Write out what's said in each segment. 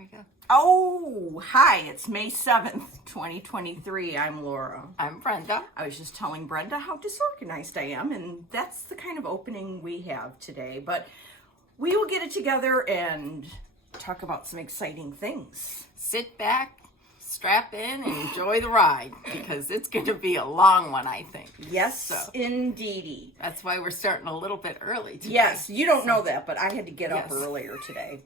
There you go. Oh, hi, it's May 7th, 2023. I'm Laura. I'm Brenda. I was just telling Brenda how disorganized I am, and that's the kind of opening we have today. But we will get it together and talk about some exciting things. Sit back, strap in, and enjoy the ride, because it's going to be a long one, I think. Yes, indeedy. That's why we're starting a little bit early today. Yes, you don't know that, but I had to get up earlier today.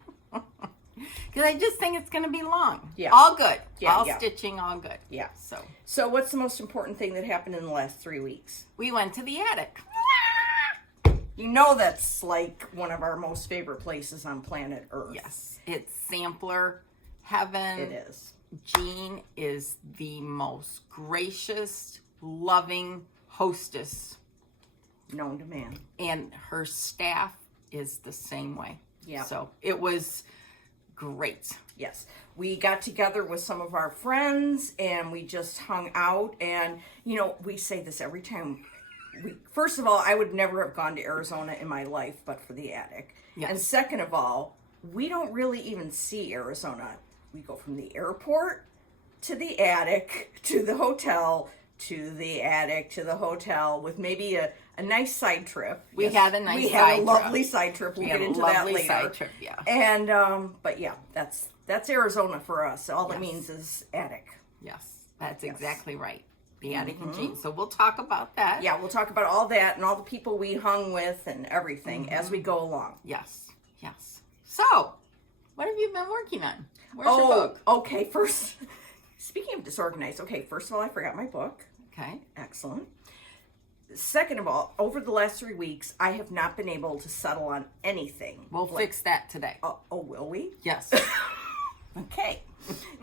Because I just think it's going to be long. Yeah. All good. Yeah, all yeah. stitching, all good. Yeah. So So what's the most important thing that happened in the last 3 weeks? we went to the attic. You know that's like one of our most favorite places on planet Earth. Yes. It's sampler heaven. It is. Jean is the most gracious, loving hostess. Known to man. And her staff is the same way. Yeah. So it was great. Yes. We got together with some of our friends and we just hung out. And, you know, we say this every time. First of all, I would never have gone to Arizona in my life but for the attic. Yes. And second of all, we don't really even see Arizona. We go from the airport to the attic to the hotel to the attic to the hotel with maybe a nice side trip. We had a nice We side had a trip. lovely side trip. We'll We had get a into that lovely later. side trip, yeah. And but yeah, that's Arizona for us. All it Yes. means is attic. Yes, that's Yes. exactly right. The attic and Jean. So we'll talk about that. Yeah, we'll talk about all that and all the people we hung with and everything as we go along. Yes, yes. So, what have you been working on? Where's your book? Okay. First, speaking of disorganized, okay, first of all, I forgot my book. Okay. Excellent. Second of all, over the last 3 weeks, I have not been able to settle on anything. We'll fix that today. Oh, will we? Yes. Okay.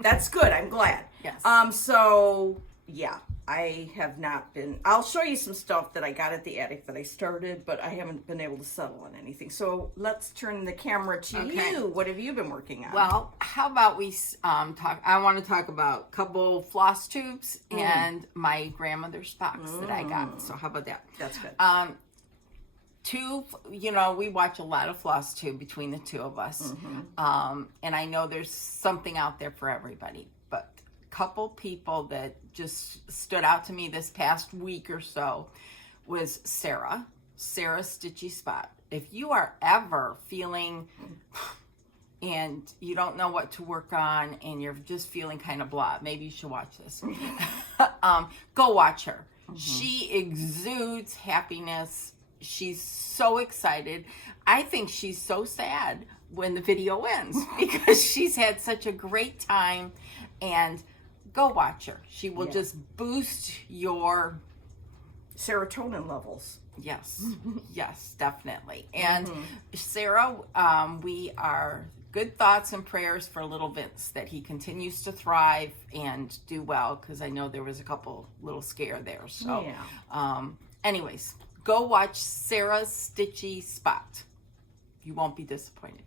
That's good. I'm glad. Yes. So, yeah, I have not been. I'll show you some stuff that I got at the attic that I started, but I haven't been able to settle on anything. So let's turn the camera to Okay. you. What have you been working on? Well, how about we talk? I want to talk about a couple floss tubes and my grandmother's box that I got. So how about that? That's good. Two, you know, we watch a lot of floss tube between the two of us. And I know there's something out there for everybody. But a couple people that just stood out to me this past week or so was Sarah's Stitchy Spot. If you are ever feeling and you don't know what to work on and you're just feeling kind of blah, maybe you should watch this. Go watch her. She exudes happiness. She's so excited. I think she's so sad when the video ends because she's had such a great time. And go watch her. She will just boost your Serotonin levels. yes, yes, definitely. And Sarah, we are good thoughts and prayers for little Vince that he continues to thrive and do well, because I know there was a couple little scare there. So, anyways, go watch Sarah's Stitchy Spot. You won't be disappointed.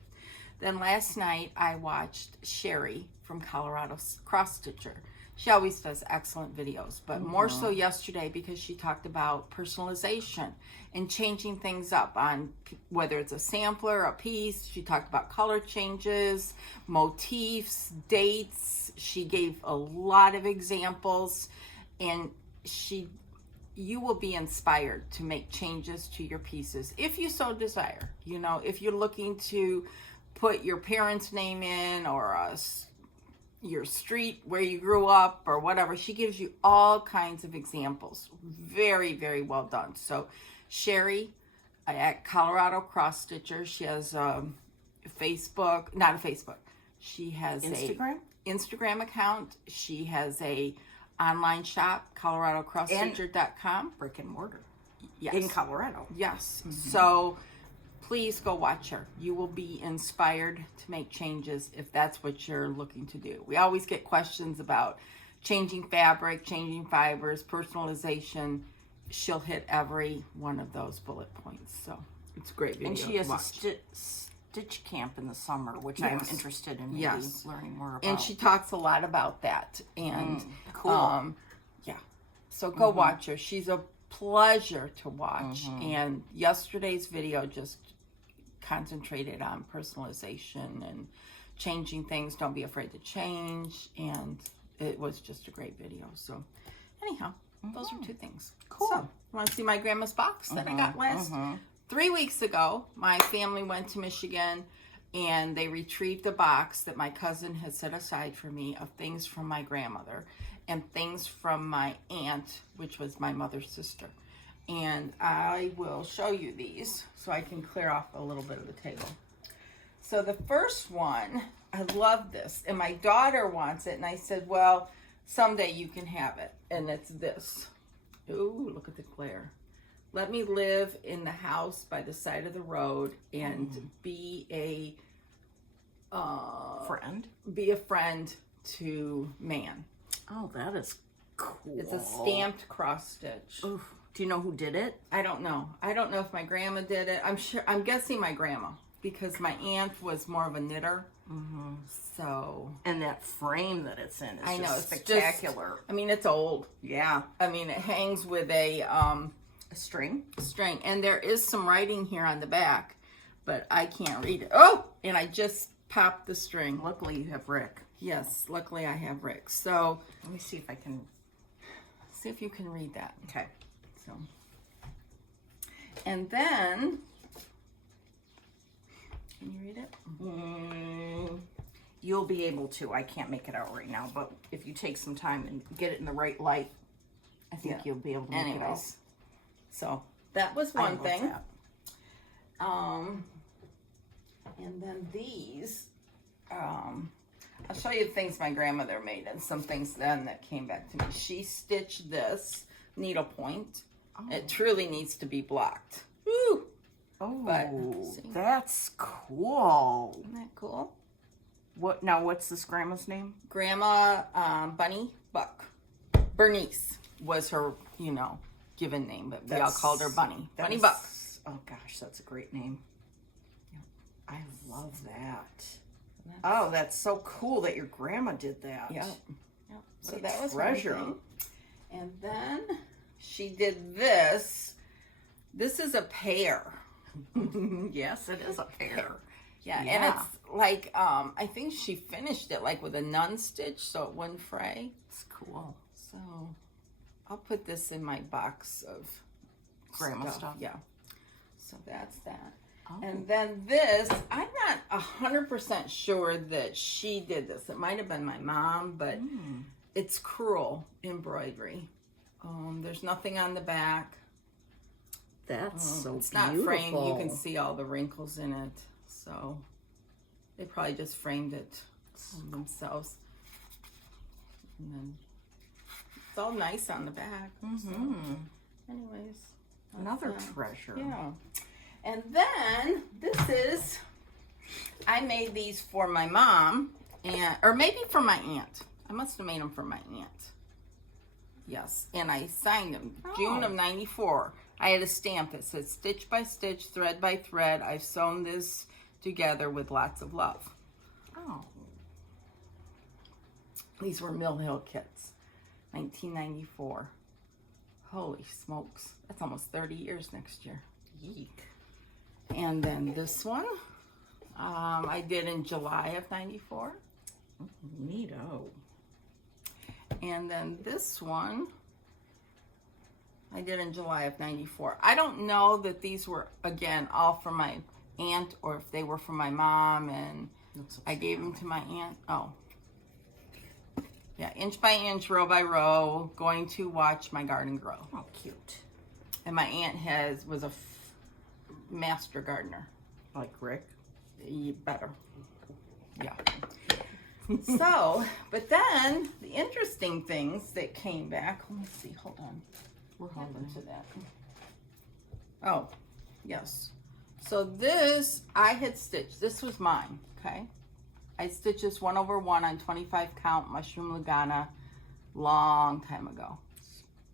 Then last night I watched Sherry from Colorado Cross Stitcher. She always does excellent videos, but more so yesterday because she talked about personalization and changing things up on whether it's a sampler, a piece. She talked about color changes, motifs, dates. She gave a lot of examples, and you will be inspired to make changes to your pieces if you so desire. You know, if you're looking to put your parents' name in or your street where you grew up or whatever, she gives you all kinds of examples. Very, very well done. So Sherry at Colorado Cross Stitcher, she has a Facebook, not a Facebook. She has Instagram? a Instagram account. She has a online shop, coloradocrossstitcher.com. Brick and mortar. Yes. In Colorado. Yes. So please go watch her. You will be inspired to make changes if that's what you're looking to do. We always get questions about changing fabric, changing fibers, personalization. She'll hit every one of those bullet points. So it's a great video. And she to has a watch. stitch camp in the summer, which I'm interested in maybe learning more about. And she talks a lot about that. And cool. yeah. So go watch her. She's a pleasure to watch. And yesterday's video just concentrated on personalization and changing things. Don't be afraid to change. And it was just a great video. So anyhow, those are 2 things. Cool. So, you want to see my grandma's box that I got last 3 weeks ago? My family went to Michigan and they retrieved a box that my cousin had set aside for me of things from my grandmother and things from my aunt, which was my mother's sister. And I will show you these so I can clear off a little bit of the table. So the first one, I love this, and my daughter wants it, and I said, well, someday you can have it. And it's this. Ooh, look at the glare. Let me live in the house by the side of the road and be a Friend? Be a friend to man. Oh, that is cool. It's a stamped cross stitch. Oof. Do you know who did it? I don't know. I don't know if my grandma did it. I'm guessing my grandma, because my aunt was more of a knitter. So. And that frame that it's in is it's spectacular. It's old. Yeah. It hangs with a string. And there is some writing here on the back, but I can't read it. Oh, and I just popped the string. Luckily you have Rick. Yes, luckily I have Rick. So let me see if I can. See if you can read that. Okay. So, and then, can you read it? You'll be able to. I can't make it out right now, but if you take some time and get it in the right light, I think you'll be able to make it out. So that was one thing. That. And then these, I'll show you the things my grandmother made and some things then that came back to me. She stitched this needlepoint. It truly needs to be blocked. Woo! Oh, that's cool. Isn't that cool? What's this grandma's name? Grandma Bunny Buck. Bernice was her, given name, but we all called her Bunny. Bunny Buck. Oh gosh, that's a great name. I love that. Oh, that's so cool that your grandma did that. Yep. So that was treasure. And then she did this. This is a pear. Yes, it is a pear. Yeah, and it's like, I think she finished it like with a nun stitch so it wouldn't fray. It's cool. So I'll put this in my box of grandma stuff. Yeah. So that's that. Oh. And then this, I'm not 100% sure that she did this. It might have been my mom, but it's crewel embroidery. There's nothing on the back. That's so it's beautiful. Not framed. You can see all the wrinkles in it. So they probably just framed it themselves. And then it's all nice on the back. So, anyways. Another treasure. Yeah. And then I made these for my mom, or maybe for my aunt. I must have made them for my aunt. Yes, and I signed them June of '94. I had a stamp that said stitch by stitch, thread by thread. I've sewn this together with lots of love. Oh. These were Mill Hill kits, 1994. Holy smokes. That's almost 30 years next year. Yeek. And then this one, I did in July of '94. Neato. And then this one, I did in July of '94. I don't know that these were, again, all from my aunt or if they were from my mom, and I gave them to my aunt. Oh. Yeah, inch by inch, row by row, going to watch my garden grow. Oh, cute. And my aunt was a master gardener. Like Rick? Better. Yeah. So, but then the interesting things that came back, let me see, hold on. We're holding to that. Oh, yes. So this, I had stitched, this was mine, okay? I stitched this 1/1 on 25 count mushroom Lugana long time ago.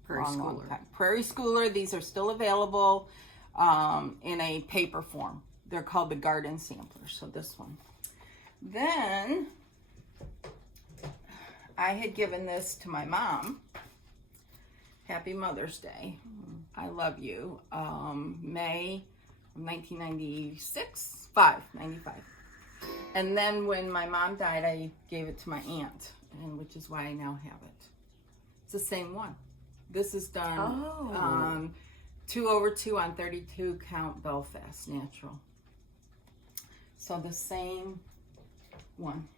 Long time. Prairie Schooler, these are still available in a paper form. They're called the garden samplers, so this one. Then I had given this to my mom. Happy Mother's Day. I love you. May of 1995. And then when my mom died, I gave it to my aunt, and which is why I now have it. It's the same one. This is done 2/2 on 32 count Belfast natural. So the same one.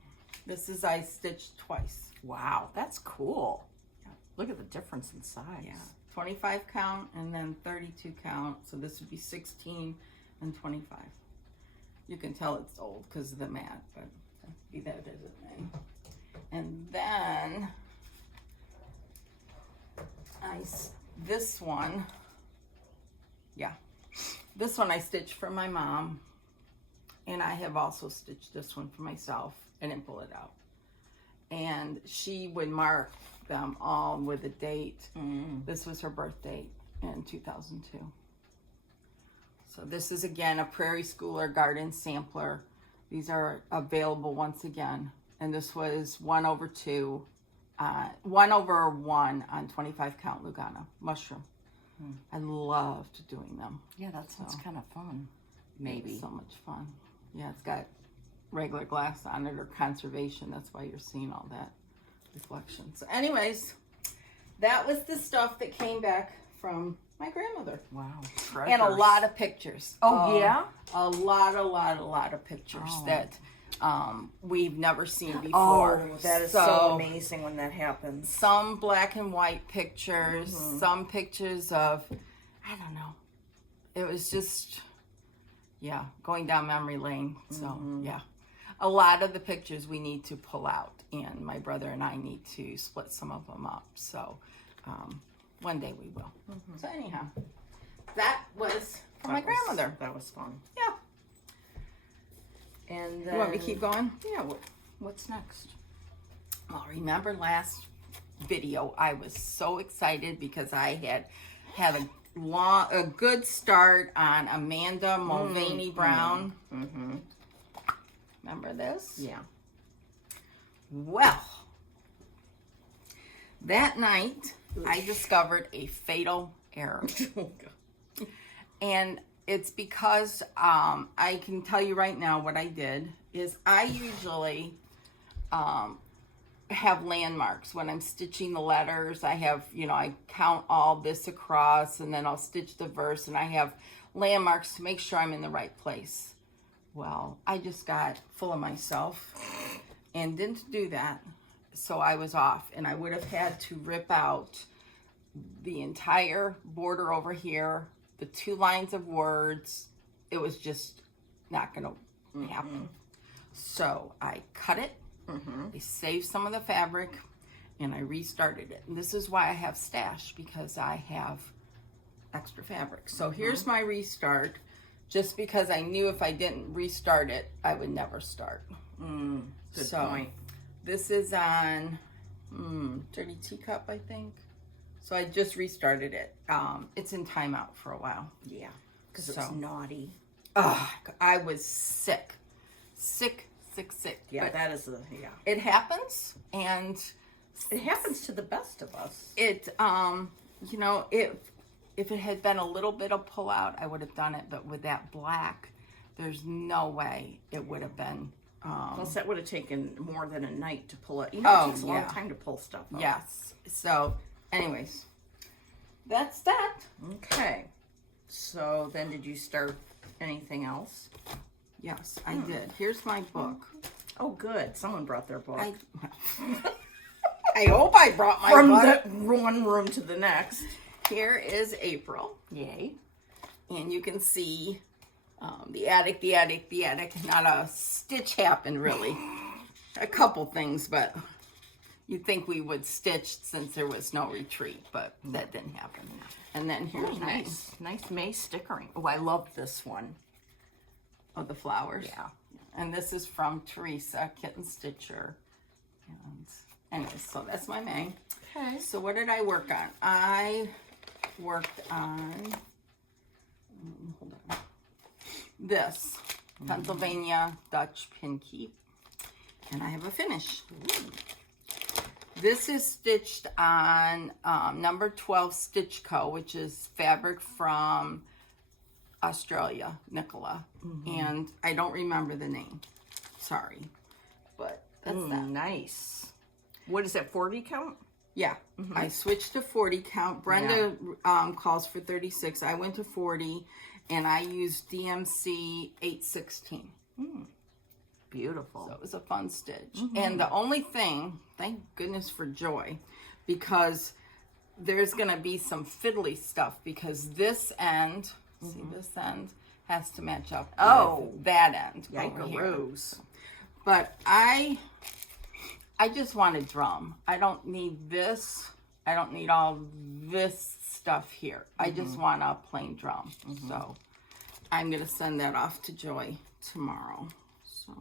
This is I stitched twice. Wow, that's cool. Yeah. Look at the difference in size. Yeah, 25 count and then 32 count. So this would be 16 and 25. You can tell it's old because of the mat, but be that as it may. And then this one I stitched for my mom, and I have also stitched this one for myself. I didn't pull it out. And she would mark them all with a date. This was her birth date in 2002. So this is again a Prairie Schooler garden sampler. These are available once again. And this was 1/2, 1/1 on 25 count Lugano mushroom. I loved doing them. Yeah, that sounds kind of fun. Maybe. So much fun. Yeah, it's got regular glass on it or conservation. That's why you're seeing all that reflection. So anyways, that was the stuff that came back from my grandmother. Wow. And a lot of pictures. Oh, yeah? A lot of pictures that we've never seen before. Oh, that is so amazing when that happens. Some black and white pictures, some pictures of, I don't know. It was just, going down memory lane. So, a lot of the pictures we need to pull out, and my brother and I need to split some of them up. So, one day we will. So anyhow, that was for my grandmother. That was fun. Yeah. And You want me to keep going? Yeah. What's next? Well, remember last video, I was so excited because I had a good start on Amanda Mulvaney Brown. Remember this? Yeah. Well, that night I discovered a fatal error. And it's because I can tell you right now what I did is I usually have landmarks when I'm stitching the letters. I have, I count all this across and then I'll stitch the verse and I have landmarks to make sure I'm in the right place. Well, I just got full of myself and didn't do that. So I was off and I would have had to rip out the entire border over here, the 2 lines of words. It was just not going to happen. So I cut it. I saved some of the fabric and I restarted it. And this is why I have stash, because I have extra fabric. So here's my restart, just because I knew if I didn't restart it, I would never start. Good point. This is on 30 teacup, I think. So I just restarted it. It's in timeout for a while. Yeah, because it was naughty. I was sick. Yeah, but that is it happens, and it happens to the best of us. It if it had been a little bit of pull out, I would have done it, but with that black, there's no way it would have been. Plus, that would have taken more than a night to pull it. It takes a long time to pull stuff up. Yes. So, anyways, that's that. Okay. So then, did you start anything else? Yes, I did. Here's my book. Oh, good. Someone brought their book. I hope I brought my book. From the one room to the next. Here is April. Yay. And you can see the attic. Not a stitch happened, really. A couple things, but you'd think we would stitch since there was no retreat, but that didn't happen. And then here's nice May stickering. Oh, I love this one. Oh, the flowers. Yeah. And this is from Teresa, Kitten Stitcher. And anyways, so that's my May. Okay. So what did I work on? I worked on, hold on, this Pennsylvania Dutch pin keep. And I have a finish. This is stitched on number 12 Stitch Co., which is fabric from Australia, Nicola, and I don't remember the name. Sorry. But that's that. Nice. What is that, 40 count? Yeah. I switched to 40 count. Brenda calls for 36. I went to 40, and I used DMC 816. Beautiful. So it was a fun stitch. And the only thing, thank goodness for joy, because there's going to be some fiddly stuff, because this end, see this end, has to match up with that end over here. Yikeroos. But I just want a drum. I don't need this. I don't need all this stuff here. I just want a plain drum. So I'm going to send that off to Joy tomorrow. So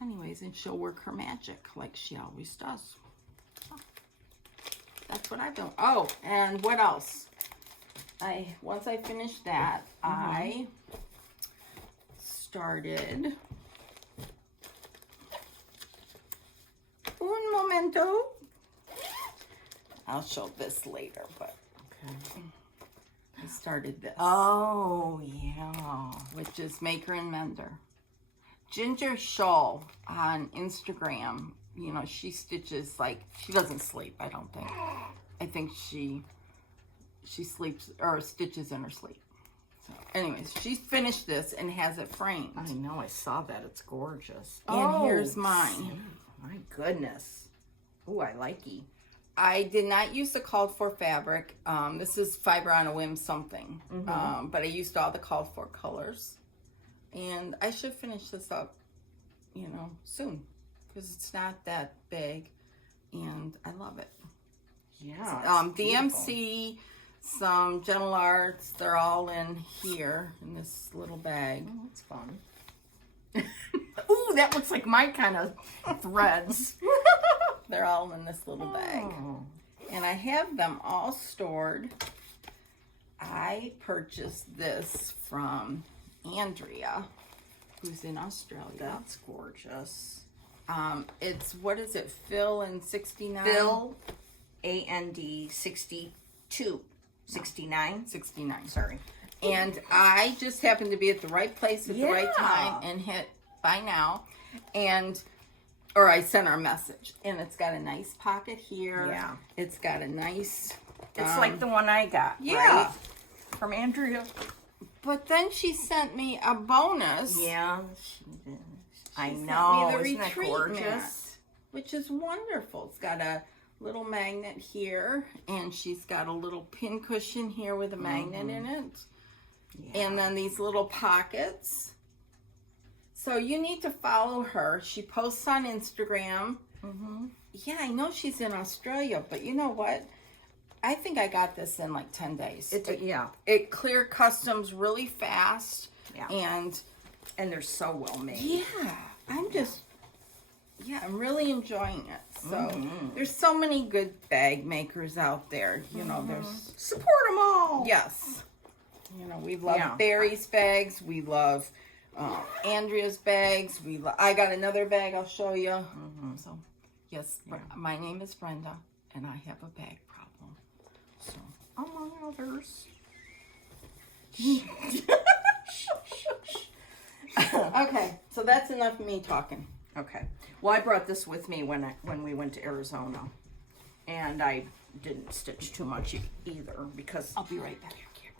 anyways, and she'll work her magic like she always does. That's what I've done. Oh, and what else? Once I finished that, I started un momento. I'll show this later, but I started this. Oh, yeah. Which is Maker and Mender. Ginger Shoal on Instagram, you know, she stitches like, she doesn't sleep, I don't think. I think she sleeps or stitches in her sleep. So anyways, she finished this and has it framed. I know, I saw that. It's gorgeous. And here's mine. My goodness. Oh, I likey. I did not use the called for fabric. This is Fiber on a Whim something. But I used all the called for colors. And I should finish this up, you know, soon. Because it's not that big. And I love it. Yeah. DMC, some Gentle Arts. They're all in here in this little bag. Oh, that's fun. Ooh, that looks like my kind of threads. They're all in this little bag. And I have them all stored. I purchased this from Andrea, who's in Australia. That's gorgeous. It's, what is it, Phil and 69? Phil, AND 62. 69? 69. Sorry. And I just happened to be at the right place at the right time and hit buy now. Or I sent her a message. And it's got a nice pocket here. Yeah. It's got a nice... It's like the one I got, right? From Andrea. But then she sent me a bonus. Yeah, she did. I Sent know. me the Isn't that retreat gorgeous? mat, which is wonderful. It's got a little magnet here, and she's got a little pin cushion here with a magnet in it. Yeah. And then these little pockets. So you need to follow her. She posts on Instagram. Yeah, I know she's in Australia, but you know what? I think I got this in like 10 days. It cleared customs really fast. Yeah. And they're so well made. Yeah. I'm really enjoying it. So there's so many good bag makers out there. You know, there's... Support them all. Yes. You know, we love Barry's bags. We love Andrea's bags. I got another bag I'll show you. So, yes, my name is Brenda, and I have a bag problem. So, among others. Okay, so that's enough of me talking. Okay. Well, I brought this with me when we went to Arizona, and I didn't stitch too much either because I'll be right back.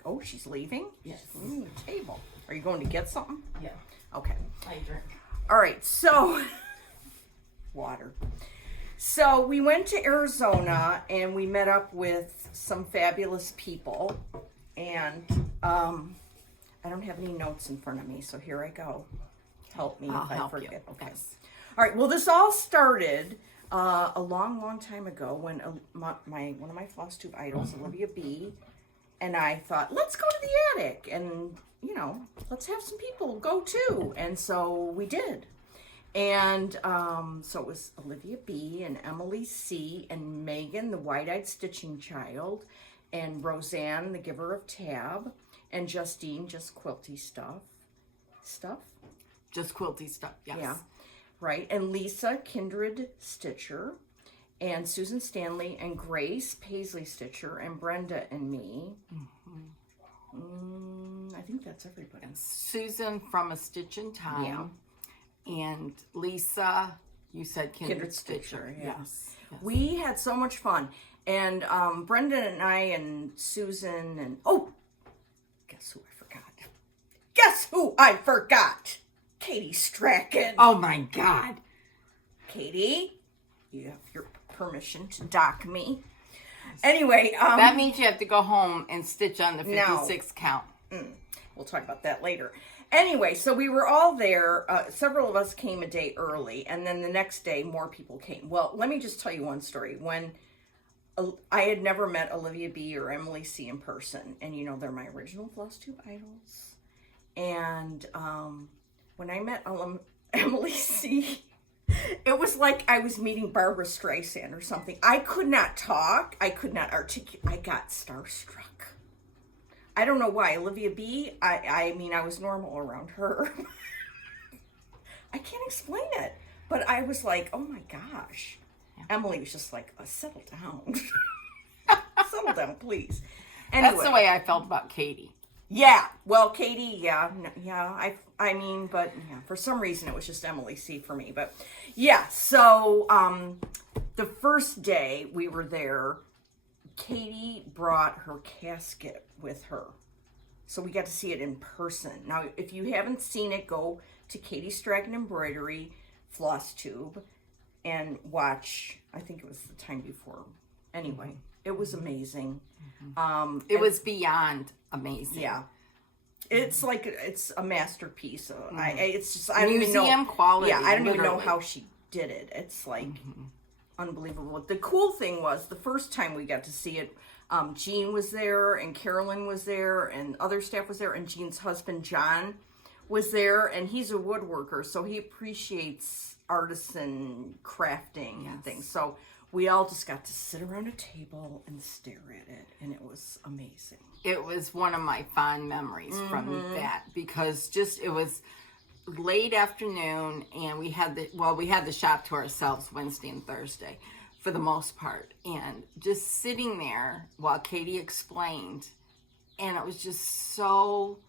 Oh, she's leaving? Yes. The table. Are you going to get something? Yeah. Okay. I drink. All right. So, water. So we went to Arizona and we met up with some fabulous people, and I don't have any notes in front of me, so here I go. Help me if I forget. You. Okay. Yes. All right. Well, this all started a long, long time ago when one of my floss tube idols, Olivia B, and I thought, let's go to the attic and, you know, let's have some people go too. And so we did. And so it was Olivia B and Emily C and Megan, the wide-eyed stitching child, and Roseanne, the giver of tab, and Justine, just quilty stuff. Just quilty stuff, yes. Yeah, right. And Lisa, kindred stitcher, and Susan Stanley, and Grace, Paisley stitcher, and Brenda and me. I think that's everybody. And Susan from A Stitch in Time. Yeah. and Lisa, you said Kindred Stitcher. Yeah. Yes. We had so much fun. And Brenda and I and Susan and... Oh! Guess who I forgot? Guess who I forgot? Katie Strachan. Oh, my God. Katie, you have your permission to dock me. Anyway, that means you have to go home and stitch on the 56 count. We'll talk about that later. Anyway, so we were all there. Several of us came a day early, and then the next day, more people came. Well, let me just tell you one story. When I had never met Olivia B. or Emily C. in person, and you know, they're my original Floss Tube idols. And when I met Emily C., it was like I was meeting Barbara Streisand or something. I could not talk. I could not articulate. I got starstruck. I don't know why. Olivia B., I mean, I was normal around her. I can't explain it. But I was like, oh my gosh. Yeah. Emily was just like, settle down. Settle down, please. Anyway. That's the way I felt about Katie. Yeah. Well, Katie, yeah. I mean, but yeah, for some reason it was just Emily C. for me. But yeah, so the first day we were there, Katie brought her casket with her. So we got to see it in person. Now, if you haven't seen it, go to Katie Strachan Embroidery Floss Tube and watch, I think it was the time before. Anyway, it was amazing. It was beyond amazing. Yeah. It's like, it's a masterpiece. It's just, I don't even Museum know. quality. Yeah, I don't even know literally. how she did it. It's like unbelievable. The cool thing was the first time we got to see it, Jean was there and Carolyn was there and other staff was there and Jean's husband John was there, and he's a woodworker, so he appreciates artisan crafting and things. So we all just got to sit around a table and stare at it, and it was amazing. It was one of my fond memories from that, because just it was late afternoon, and we had the shop to ourselves Wednesday and Thursday for the most part, and just sitting there while Katie explained, and it was just so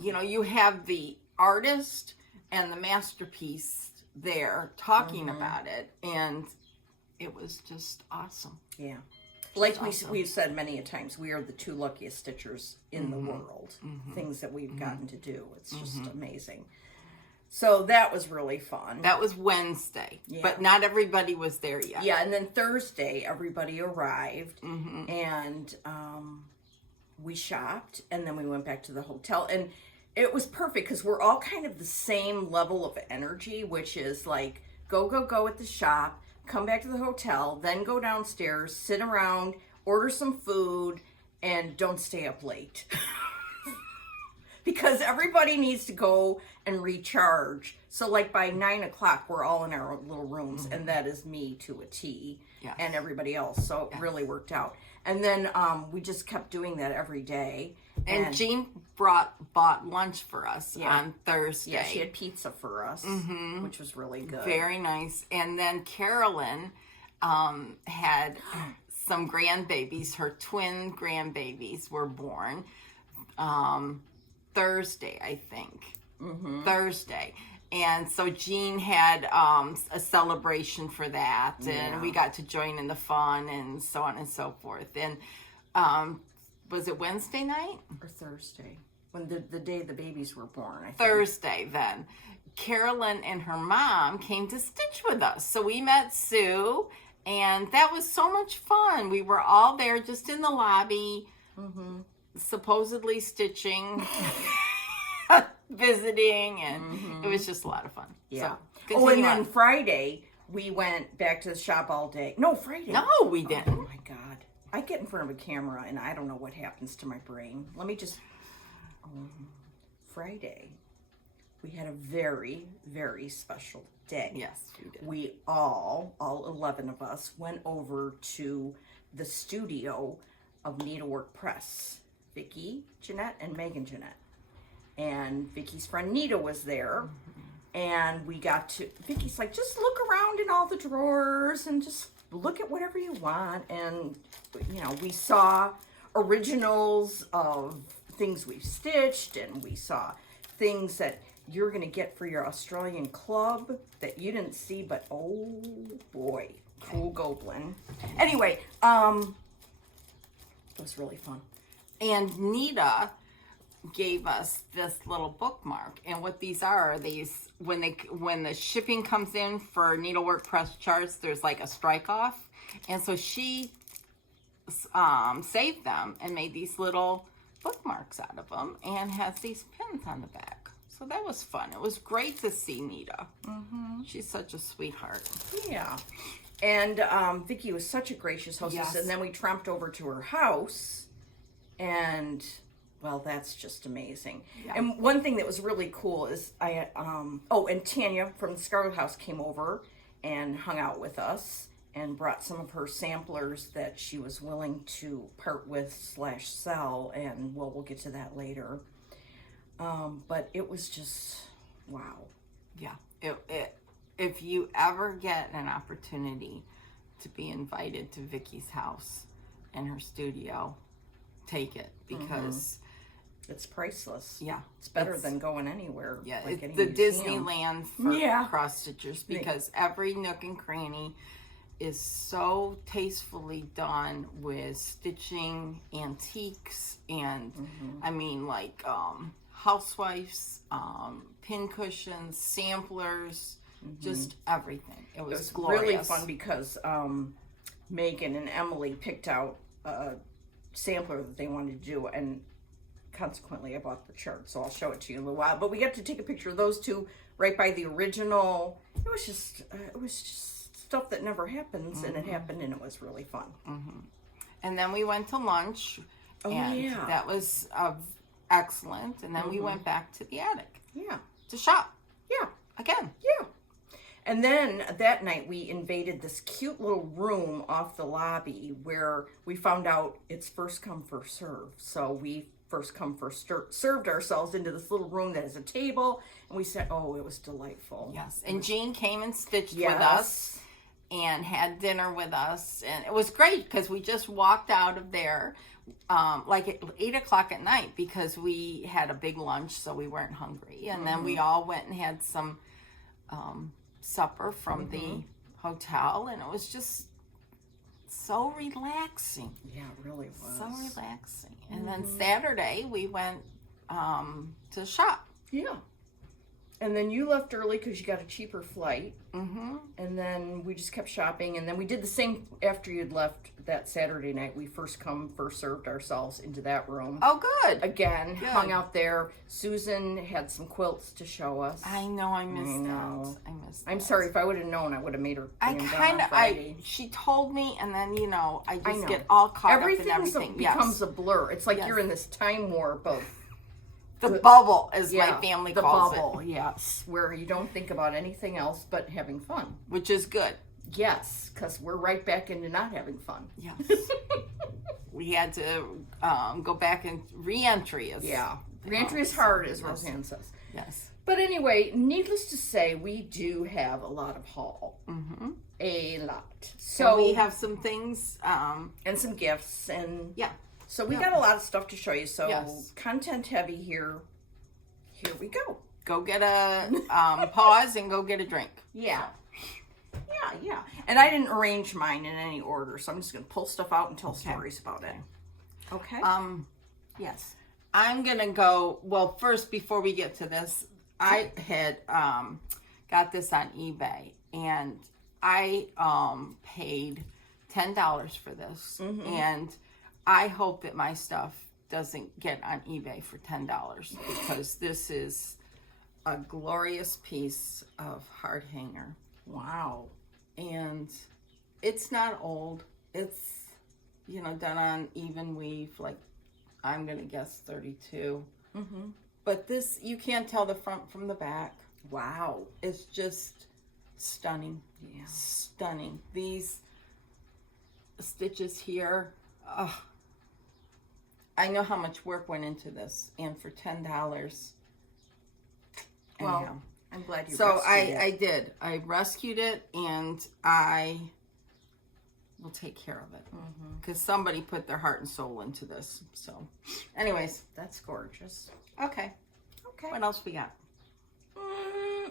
you know, you have the artist and the masterpiece there talking about it, and it was just awesome. Yeah. Like we've said many a times, we are the two luckiest stitchers in the world. Things that we've gotten to do. It's just amazing. So that was really fun. That was Wednesday, but not everybody was there yet. Yeah, and then Thursday, everybody arrived, and we shopped, and then we went back to the hotel. And it was perfect, because we're all kind of the same level of energy, which is like, go at the shop, come back to the hotel, then go downstairs, sit around, order some food, and don't stay up late. Because everybody needs to go and recharge. So like by 9 o'clock, we're all in our little rooms, and that is me to a T, and everybody else. So it really worked out. And then we just kept doing that every day. And Jean bought lunch for us on Thursday. Yeah, she had pizza for us, which was really good. Very nice. And then Carolyn had some grandbabies. Her twin grandbabies were born Thursday, I think. Thursday. And so Jean had a celebration for that, and we got to join in the fun and so on and so forth. And was it Wednesday night? Or Thursday. When the day the babies were born, I think. Thursday, then. Carolyn and her mom came to stitch with us. So we met Sue, and that was so much fun. We were all there just in the lobby, supposedly stitching. Visiting, and it was just a lot of fun. Yeah. So, and then Friday, we went back to the shop all day. No, Friday. No, we didn't. Oh, my God. I get in front of a camera, and I don't know what happens to my brain. Let me just... Friday, we had a very, very special day. Yes, we did. We all 11 of us, went over to the studio of Needlework Press. Vicki, Jeanette, and Megan Jeanette. And Vicky's friend Nita was there, and we got to, Vicky's like, just look around in all the drawers and just look at whatever you want. And, you know, we saw originals of things we've stitched, and we saw things that you're going to get for your Australian club that you didn't see, but oh boy, cool goblin. Anyway, it was really fun. And Nita gave us this little bookmark, and what these are these when the shipping comes in for needlework press charts, there's like a strike off, and so she saved them and made these little bookmarks out of them and has these pins on the back. So that was fun. It was great to see Nita. She's such a sweetheart. Yeah. And Vicki was such a gracious hostess. Yes. And then we tramped over to her house, and well, that's just amazing. Yeah. And one thing that was really cool is and Tanya from the Scarlet House came over and hung out with us and brought some of her samplers that she was willing to part with / sell, and well, we'll get to that later. But it was just wow. Yeah. If you ever get an opportunity to be invited to Vicky's house and her studio, take it, because it's priceless. yeah, It's better than going anywhere. yeah, like it's any the museum. Disneyland for Yeah. cross stitchers, because every nook and cranny is so tastefully done with stitching, antiques, and I mean, like housewives, pin cushions, samplers, just everything. It was glorious. Really fun because Megan and Emily picked out a sampler that they wanted to do, and consequently I bought the chart, so I'll show it to you in a little while. But we got to take a picture of those two right by the original. It was just stuff that never happens, and it happened, and it was really fun. And then we went to lunch, and that was excellent. And then we went back to the attic to shop again. Yeah. And then that night we invaded this cute little room off the lobby where we found out it's first come, first serve. So we first come, first served ourselves into this little room that has a table, and we said, oh, it was delightful. Yes. And Jean came and stitched with us and had dinner with us, and it was great because we just walked out of there like at 8 o'clock at night, because we had a big lunch, so we weren't hungry. And then we all went and had some supper from the hotel, and it was just so relaxing. Yeah, it really was. So relaxing. And then Saturday we went to shop. Yeah. And then you left early because you got a cheaper flight. And then we just kept shopping. And then we did the same after you'd left that Saturday night. We first come, first served ourselves into that room. Oh, good. Again, hung out there. Susan had some quilts to show us. I know, I missed that. I missed I'm that. sorry, if I would have known, I would have made her. She told me, and then, I just get all caught up in everything. Becomes a blur. It's like you're in this time warp of the bubble, as my family calls it. The bubble, yes. Where you don't think about anything else but having fun. Which is good. Yes, because we're right back into not having fun. Yes. We had to go back and re-entry. Re-entry is hard, as Roseanne says. Yes. But anyway, needless to say, we do have a lot of haul. A lot. So we have some things. And some gifts. And yeah. So we got a lot of stuff to show you. So content heavy here. Here we go. Go get a pause and go get a drink. Yeah. Yeah. And I didn't arrange mine in any order, so I'm just going to pull stuff out and tell stories about it. Okay. Yes. I'm going to go, well, first, before we get to this, I had got this on eBay, and I paid $10 for this, and I hope that my stuff doesn't get on eBay for $10, because this is a glorious piece of heart hanger. Wow. And it's not old. It's, done on even weave, like I'm going to guess 32. But this, you can't tell the front from the back. Wow. It's just stunning. Yeah. Stunning. These stitches here, I know how much work went into this, and for $10. Well, anyhow. I'm glad you So rescued it. I did. I rescued it, and I will take care of it, because somebody put their heart and soul into this. So, anyways, That's gorgeous. okay. Okay. What else we got?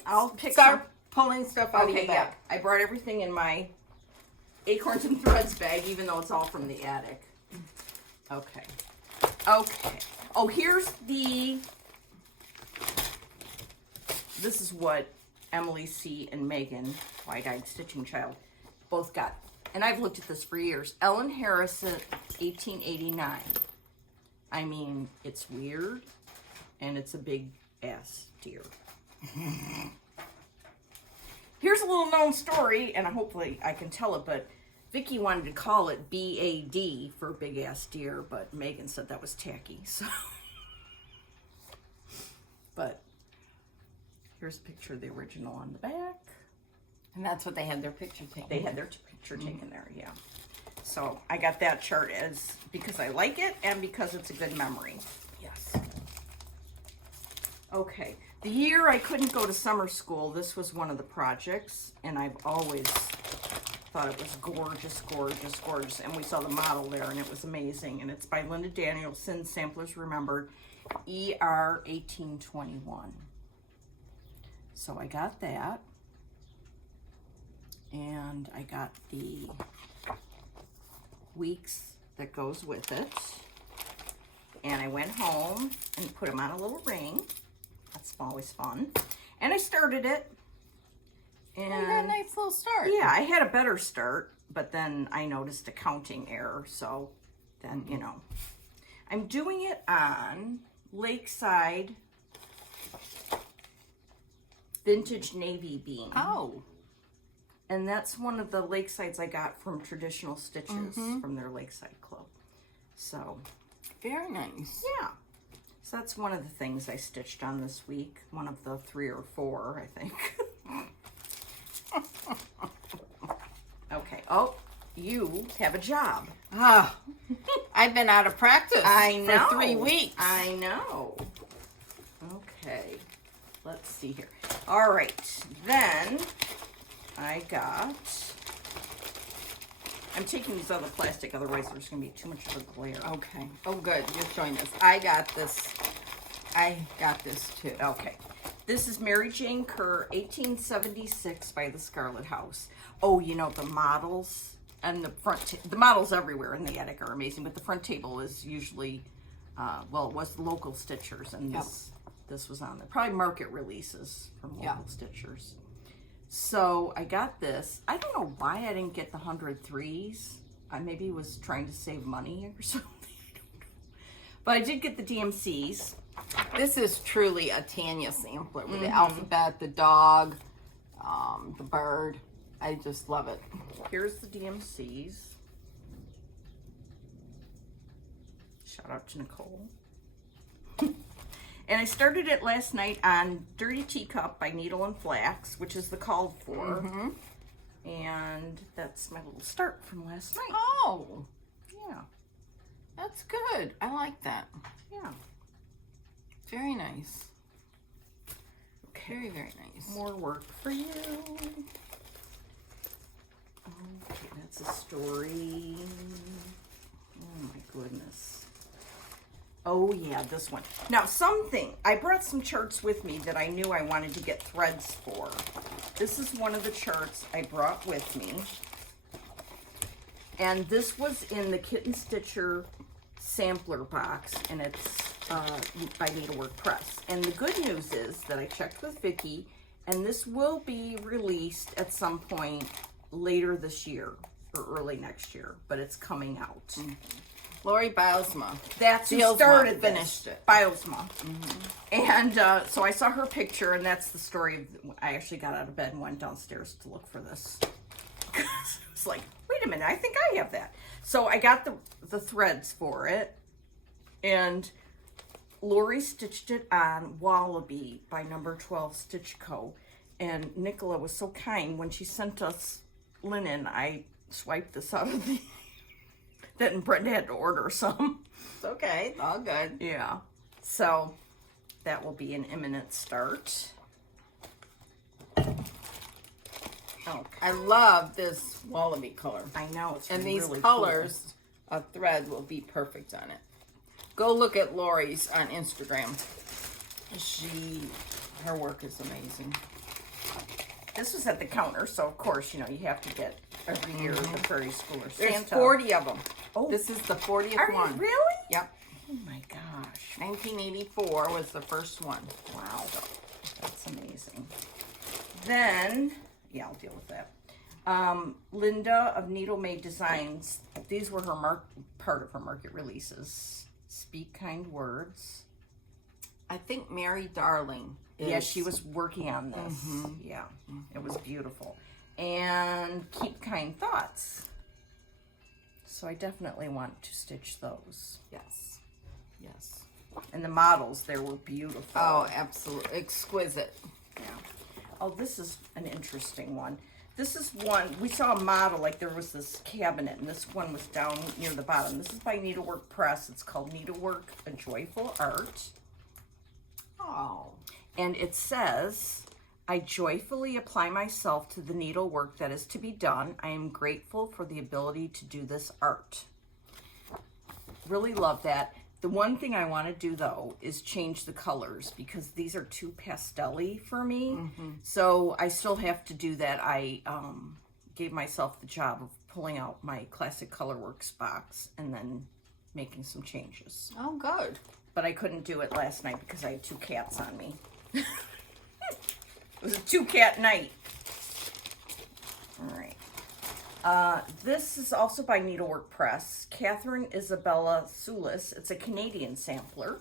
I'll pick Start pulling stuff out of your Okay, yeah. bag. I brought everything in my acorns and threads bag, even though it's all from the attic. Okay. Okay. Oh, here's this is what Emily C. and Megan, Wide-Eyed Stitching Child, both got. And I've looked at this for years. Ellen Harrison, 1889. I mean, it's weird, and it's a big ass deer. Here's a little known story, and hopefully I can tell it, but Vicky wanted to call it BAD for big ass deer, but Megan said that was tacky, so. But here's a picture of the original on the back. And that's what they had their picture taken. They had their picture taken there, yeah. So I got that chart because I like it and because it's a good memory. Yes. Okay. The year I couldn't go to summer school, this was one of the projects, and I've always thought it was gorgeous, gorgeous, gorgeous. And we saw the model there, and it was amazing. And it's by Linda Danielson, Samplers Remembered, ER 1821. So I got that. And I got the weeks that goes with it. And I went home and put them on a little ring. That's always fun. And I started it. And you got a nice little start. yeah, I had a better start, but then I noticed a counting error. So then, you know, I'm doing it on Lakeside Vintage Navy Beam. Oh. And that's one of the Lakesides I got from Traditional Stitches from their Lakeside Club. So, Very nice. yeah. So that's one of the things I stitched on this week. One of the 3 or 4, I think. Okay. Oh, you have a job. Ah, I've been out of practice I know. for 3 weeks. I know. Okay. Let's see here. All right. Then I got... I'm taking these out of the plastic, otherwise there's going to be too much of a glare. Okay. Oh, good. You're showing this. I got this. I got this too. Okay. This is Mary Jane Kerr, 1876 by the Scarlet House. Oh, you know, the models and the front, the models everywhere in the attic are amazing, but the front table is usually, well, it was local stitchers, and this was on there. Probably market releases from local stitchers. So I got this. I don't know why I didn't get the 103s. I maybe was trying to save money or something. I don't know. But I did get the DMCs. This is truly a Tanya sampler with the alphabet, the dog, the bird. I just love it. Here's the DMCs. Shout out to Nicole. And I started it last night on Dirty Teacup by Needle and Flax, which is the called for. And that's my little start from last night. Oh, Yeah, that's good. I like that. yeah. Very nice. Okay, Very, very nice. more work for you. Okay, that's a story. Oh my goodness. Oh yeah, this one. Now I brought some charts with me that I knew I wanted to get threads for. This is one of the charts I brought with me. And this was in the Kitten Stitcher sampler box, and it's by Needlework Press. And the good news is that I checked with Vicki, and this will be released at some point later this year or early next year, but it's coming out. Lori Bilesma. That's who Bilesma started finished this. it. Bilesma. And so I saw her picture, and that's the story of, I actually got out of bed and went downstairs to look for this. It's like, wait a minute, I think I have that. So I got the threads for it, and Lori stitched it on Wallaby by Number 12 Stitch Co. And Nicola was so kind, when she sent us linen, I swiped this out of the... Then Brenda had to order some. It's okay. All good. Yeah. So that will be an imminent start. Okay. I love this wallaby color. I know, it's And these really colors of thread will be perfect on it. Go look at Lori's on Instagram. Her work is amazing. This was at the counter, so of course, you have to get every year the Prairie Schooler There's Santa. 40 of them. Oh. This is the 40th Are one. you really? Yep. Oh my gosh. 1984 was the first one. Wow. That's amazing. Then, yeah, I'll deal with that. Linda of Needle Made Designs. These were her part of her market releases. Speak Kind Words. I think Mary Darling. Yeah, she was working on this. Yeah, it was beautiful. And Keep Kind Thoughts. So I definitely want to stitch those. Yes. Yes. And the models there were beautiful. Oh, absolutely. Exquisite. Yeah. Oh, this is an interesting one. This is one, we saw a model, like there was this cabinet, and this one was down near the bottom. This is by Needlework Press. It's called Needlework, A Joyful Art. Oh. And it says, I joyfully apply myself to the needlework that is to be done. I am grateful for the ability to do this art. Really love that. The one thing I want to do, though, is change the colors because these are too pastel-y for me. So I still have to do that. I gave myself the job of pulling out my Classic Colorworks box and then making some changes. Oh, good. But I couldn't do it last night because I had 2 cats on me. It was a 2-cat night. All right. This is also by Needlework Press. Catherine Isabella Sulis. It's a Canadian sampler.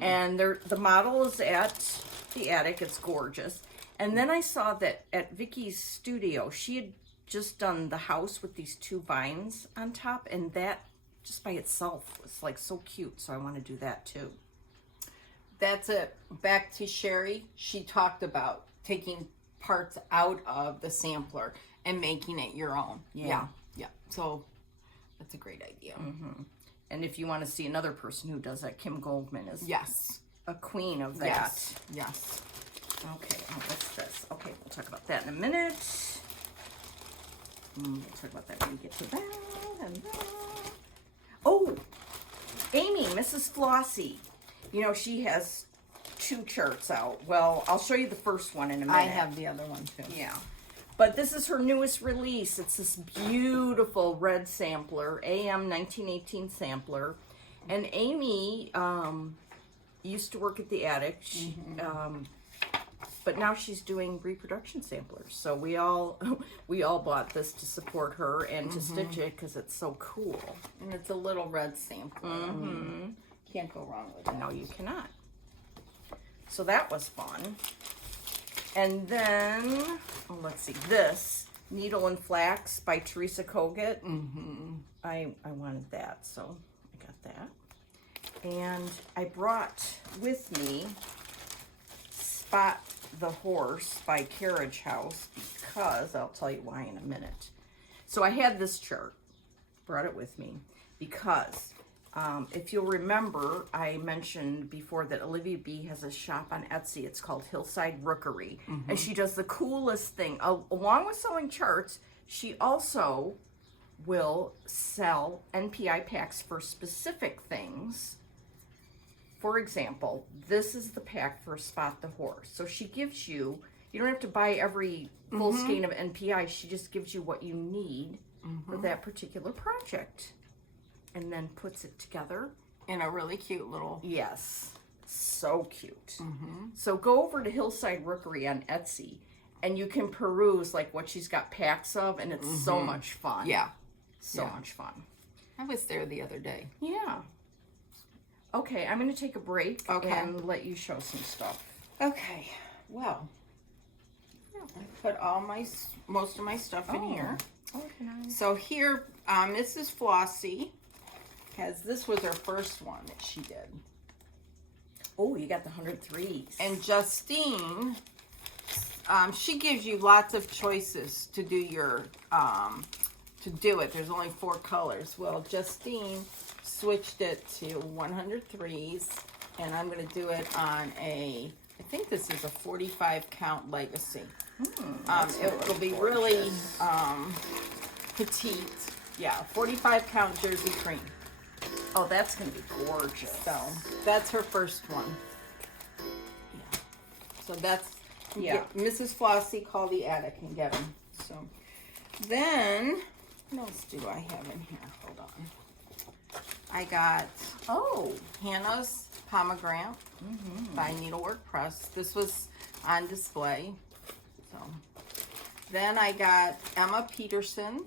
And the model is at the attic. It's gorgeous. And then I saw that at Vicky's studio, she had just done the house with these 2 vines on top. And that just by itself was like so cute. So I want to do that too. That's it. Back to Sherry. She talked about taking parts out of the sampler and making it your own. Yeah. So that's a great idea. And if you want to see another person who does that, Kim Goldman is Yes. a queen of that. Yes. Okay, what's this? Okay, we'll talk about that in a minute. We'll talk about that when we get to that. And that. Oh, Amy, Mrs. Flossie. She has 2 charts out. Well, I'll show you the first one in a minute. I have the other one too. Yeah. But this is her newest release. It's this beautiful red sampler, AM 1918 sampler. And Amy used to work at the attic, but now she's doing reproduction samplers. So we all bought this to support her and to stitch it because it's so cool. And it's a little red sampler. I mean, can't go wrong with it. No, you cannot. So that was fun. And then, let's see, this, Needle and Flax by Teresa Kogut. I wanted that, so I got that. And I brought with me Spot the Horse by Carriage House because, I'll tell you why in a minute. So I had this chart, brought it with me, because if you'll remember, I mentioned before that Olivia B has a shop on Etsy. It's called Hillside Rookery. And she does the coolest thing. Along with selling charts, she also will sell NPI packs for specific things. For example, this is the pack for Spot the Horse. So she gives you don't have to buy every full skein of NPI. She just gives you what you need for that particular project. And then puts it together in a really cute little... Yes, so cute. So go over to Hillside Rookery on Etsy, and you can peruse like what she's got packs of, and it's so much fun. Yeah. So much fun. I was there the other day. Yeah. Okay, I'm going to take a break and let you show some stuff. Okay. Well, I put most of my stuff in here. Okay. So here, Mrs. Flossie this was her first one that she did. Oh, you got the 103s. And Justine, she gives you lots of choices to do your, to do it. There's only 4 colors. Well, Justine switched it to 103s, and I'm going to do it on I think this is a 45 count legacy. It'll be really petite. Yeah, 45 count jersey cream. Oh, that's going to be gorgeous. So that's her first one. So that's, Yeah. Mrs. Flossie, call the attic and get them. So then, what else do I have in here? Hold on. I got Hannah's Pomegranate by Needlework Press. This was on display. So then I got Emma Peterson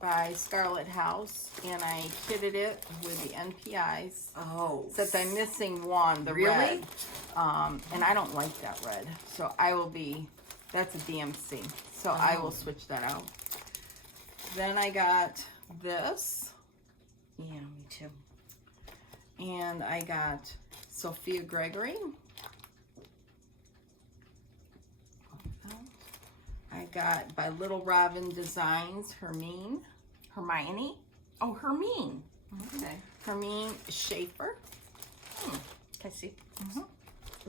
by Scarlet House, and I kitted it with the NPIs. Oh. Except I'm missing one, the Really? red. And I don't like that red. So I will be, that's a DMC. So I will switch that out. Then I got this. Yeah, me too. And I got Sophia Gregory. I got by Little Robin Designs, Hermine. Oh, Hermine. Okay. Hermine Schaefer. Can I see?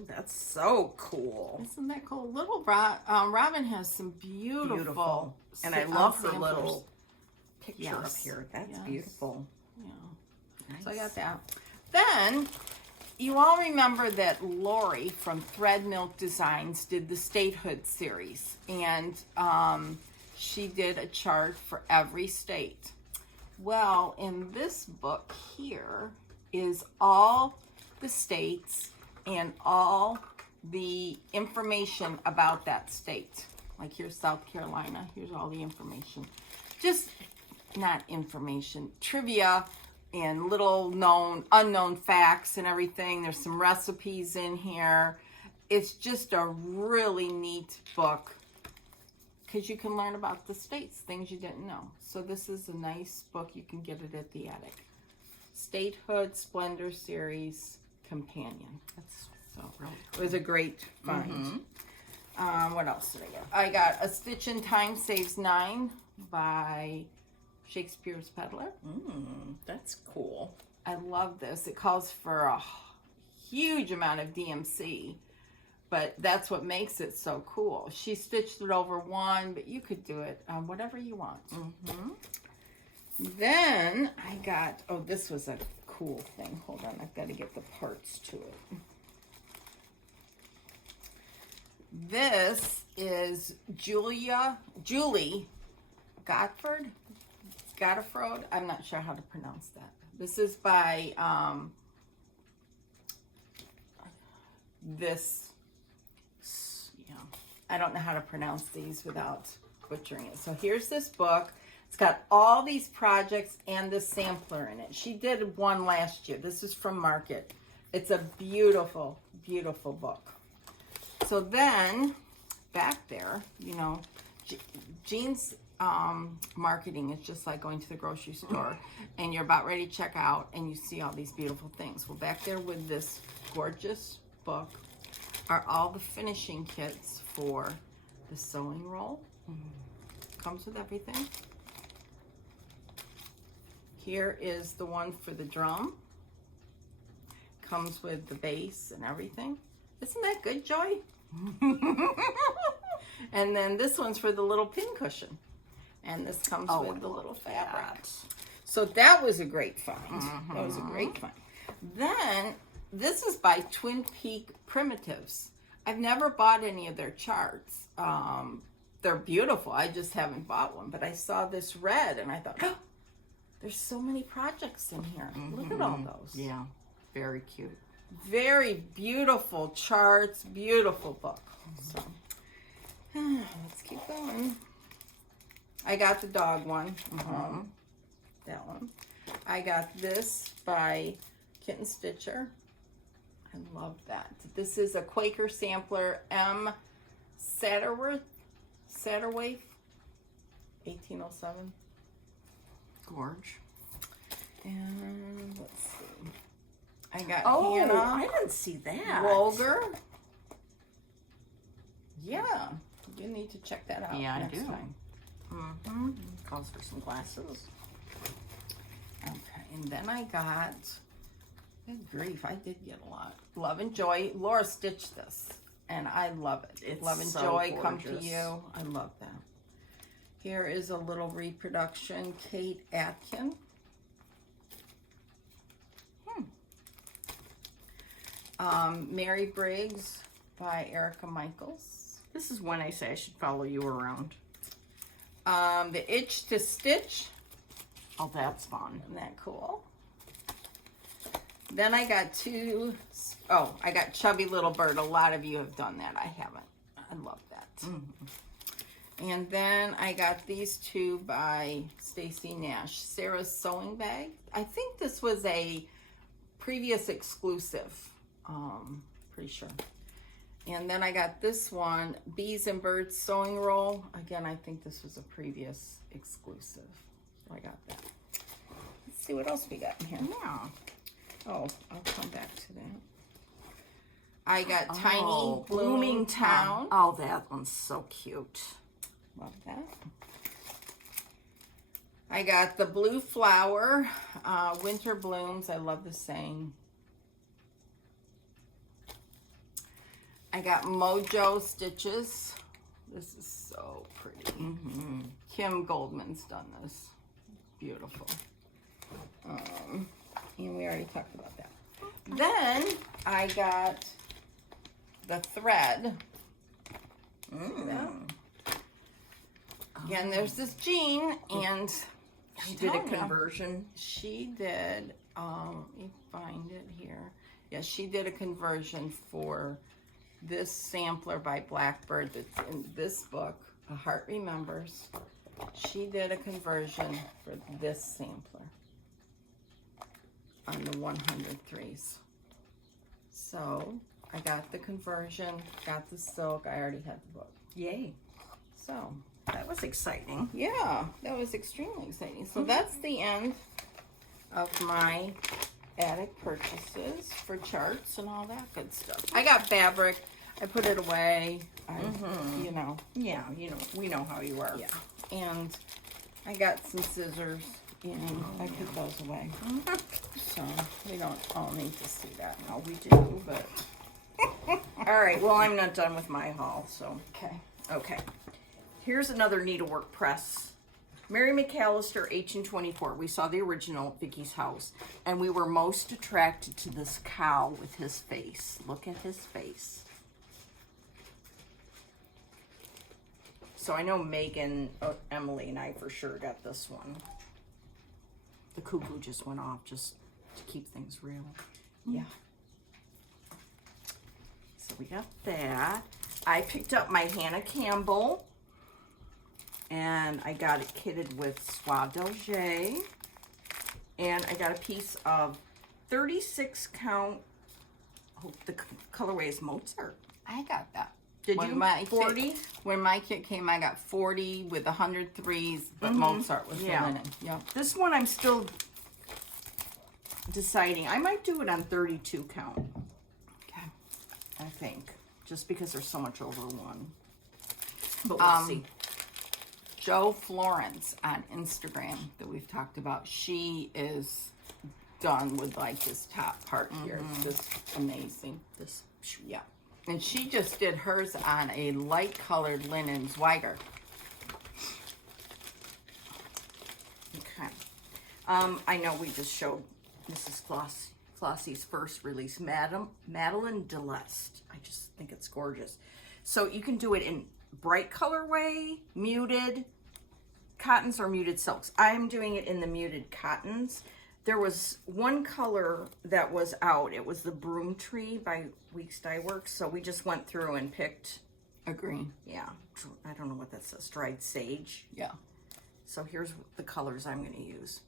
That's so cool. Isn't that cool? Little Robin has some beautiful. And I love her samples. little picture up Yes. here. That's Yes. beautiful. Yeah. Nice. So I got that. Then, you all remember that Lori from Thread Milk Designs did the Statehood series. And she did a chart for every state. Well, in this book here is all the states and all the information about that state. Like here's South Carolina. Here's all the information. Just not information, trivia and little known, unknown facts and everything. There's some recipes in here. It's just a really neat book because you can learn about the states, things you didn't know. So this is a nice book. You can get it at the attic. Statehood Splendor Series Companion. That's So really it was a great find. What else did I get? I got A Stitch in Time Saves 9 by Shakespeare's Peddler. That's cool. I love this. It calls for a huge amount of DMC, but that's what makes it so cool. She stitched it over one, but you could do it whatever you want. Then I got, this was a cool thing. Hold on, I've got to get the parts to it. This is Julie Godfrey. I'm not sure how to pronounce that. This is by I don't know how to pronounce these without butchering it. So here's this book. It's got all these projects and the sampler in it. She did one last year. This is from Market. It's a beautiful, beautiful book. So then, back there, Jean's marketing is just like going to the grocery store and you're about ready to check out and you see all these beautiful things. Well, back there with this gorgeous book are all the finishing kits for the sewing roll. Comes with everything. Here is the one for the drum. Comes with the base and everything. Isn't that good, Joy? And then this one's for the little pin cushion. And this comes with the little fabric. So that was a great find. That was a great find. Then, this is by Twin Peak Primitives. I've never bought any of their charts. They're beautiful. I just haven't bought one. But I saw this red and I thought, there's so many projects in here. Look at all those. Yeah, very cute. Very beautiful charts, beautiful book. So, let's keep going. I got the dog one. That one. I got this by Kitten Stitcher. I love that. This is a Quaker sampler, M. Satterwaith, 1807. Gorge. And let's see. I got I Hannah didn't see that. Wolger. Yeah, you need to check that out. Yeah, I next do. Time. Calls for some glasses. Okay, and then I got, good grief, I did get a lot. Love and Joy. Laura stitched this, and I love it. It's Love and so Joy come to gorgeous. you. I love that. Here is a little reproduction, Kate Atkin. Mary Briggs, by Erica Michaels. This is when I say I should follow you around. The Itch to Stitch. Oh, that's fun. Isn't that cool? Then I got I got Chubby Little Bird. A lot of you have done that. I haven't. I love that. Mm-hmm. And then I got these two by Stacy Nash. Sarah's Sewing Bag. I think this was a previous exclusive. Pretty sure. And then I got this one, Bees and Birds Sewing Roll. Again, I think this was a previous exclusive. So I got that. Let's see what else we got in here. Yeah. Oh, I'll come back to that. I got Tiny Blooming Town. Oh, that one's so cute. Love that. I got the Blue Flower, Winter Blooms. I love the saying. I got Mojo Stitches. This is so pretty. Mm-hmm. Kim Goldman's done this. Beautiful. And we already talked about that. Then I got the thread. Again, there's this Jean, and she did a conversion. She did. Let me find it here. Yeah, she did a conversion for this sampler by Blackbird that's in this book, A Heart Remembers. She did a conversion for this sampler on the 103s. So I got the conversion, got the silk. I already had the book. Yay. So that was exciting. Yeah, that was extremely exciting. So that's the end of my attic purchases for charts and all that good stuff. I got fabric. I put it away. You know. Yeah, you know, we know how you are. Yeah. And I got some scissors, and I put those away. So we don't all need to see that. No, we do, but... All right, well, I'm not done with my haul, so... Okay. Here's another needlework press. Mary McAllister, 1824. We saw the original, Vicky's house, and we were most attracted to this cow with his face. Look at his face. So I know Megan, Emily, and I for sure got this one. The cuckoo just went off just to keep things real. Yeah. So we got that. I picked up my Hannah Campbell, and I got it kitted with Soie d'Alger, and I got a piece of 36 count, the colorway is Mozart. I got that. Did you? 40? When my kit came, I got 40 with 103s, but Mozart was the linen. Yep. This one I'm still deciding. I might do it on 32 count. Okay. I think. Just because there's so much over one. But we'll see. Joe Florence on Instagram that we've talked about. She is done with like this top part here. It's just amazing. Yeah. And she just did hers on a light colored linen Zweig. Okay. I know we just showed Mrs. Flossie's first release, Madeline Deleste. I just think it's gorgeous. So you can do it in bright colorway, muted cottons, or muted silks. I'm doing it in the muted cottons. There was one color that was out. It was the Broom Tree by Weeks Dye Works. So we just went through and picked a green. Yeah. I don't know what that says. Dried Sage. Yeah. So here's the colors I'm going to use.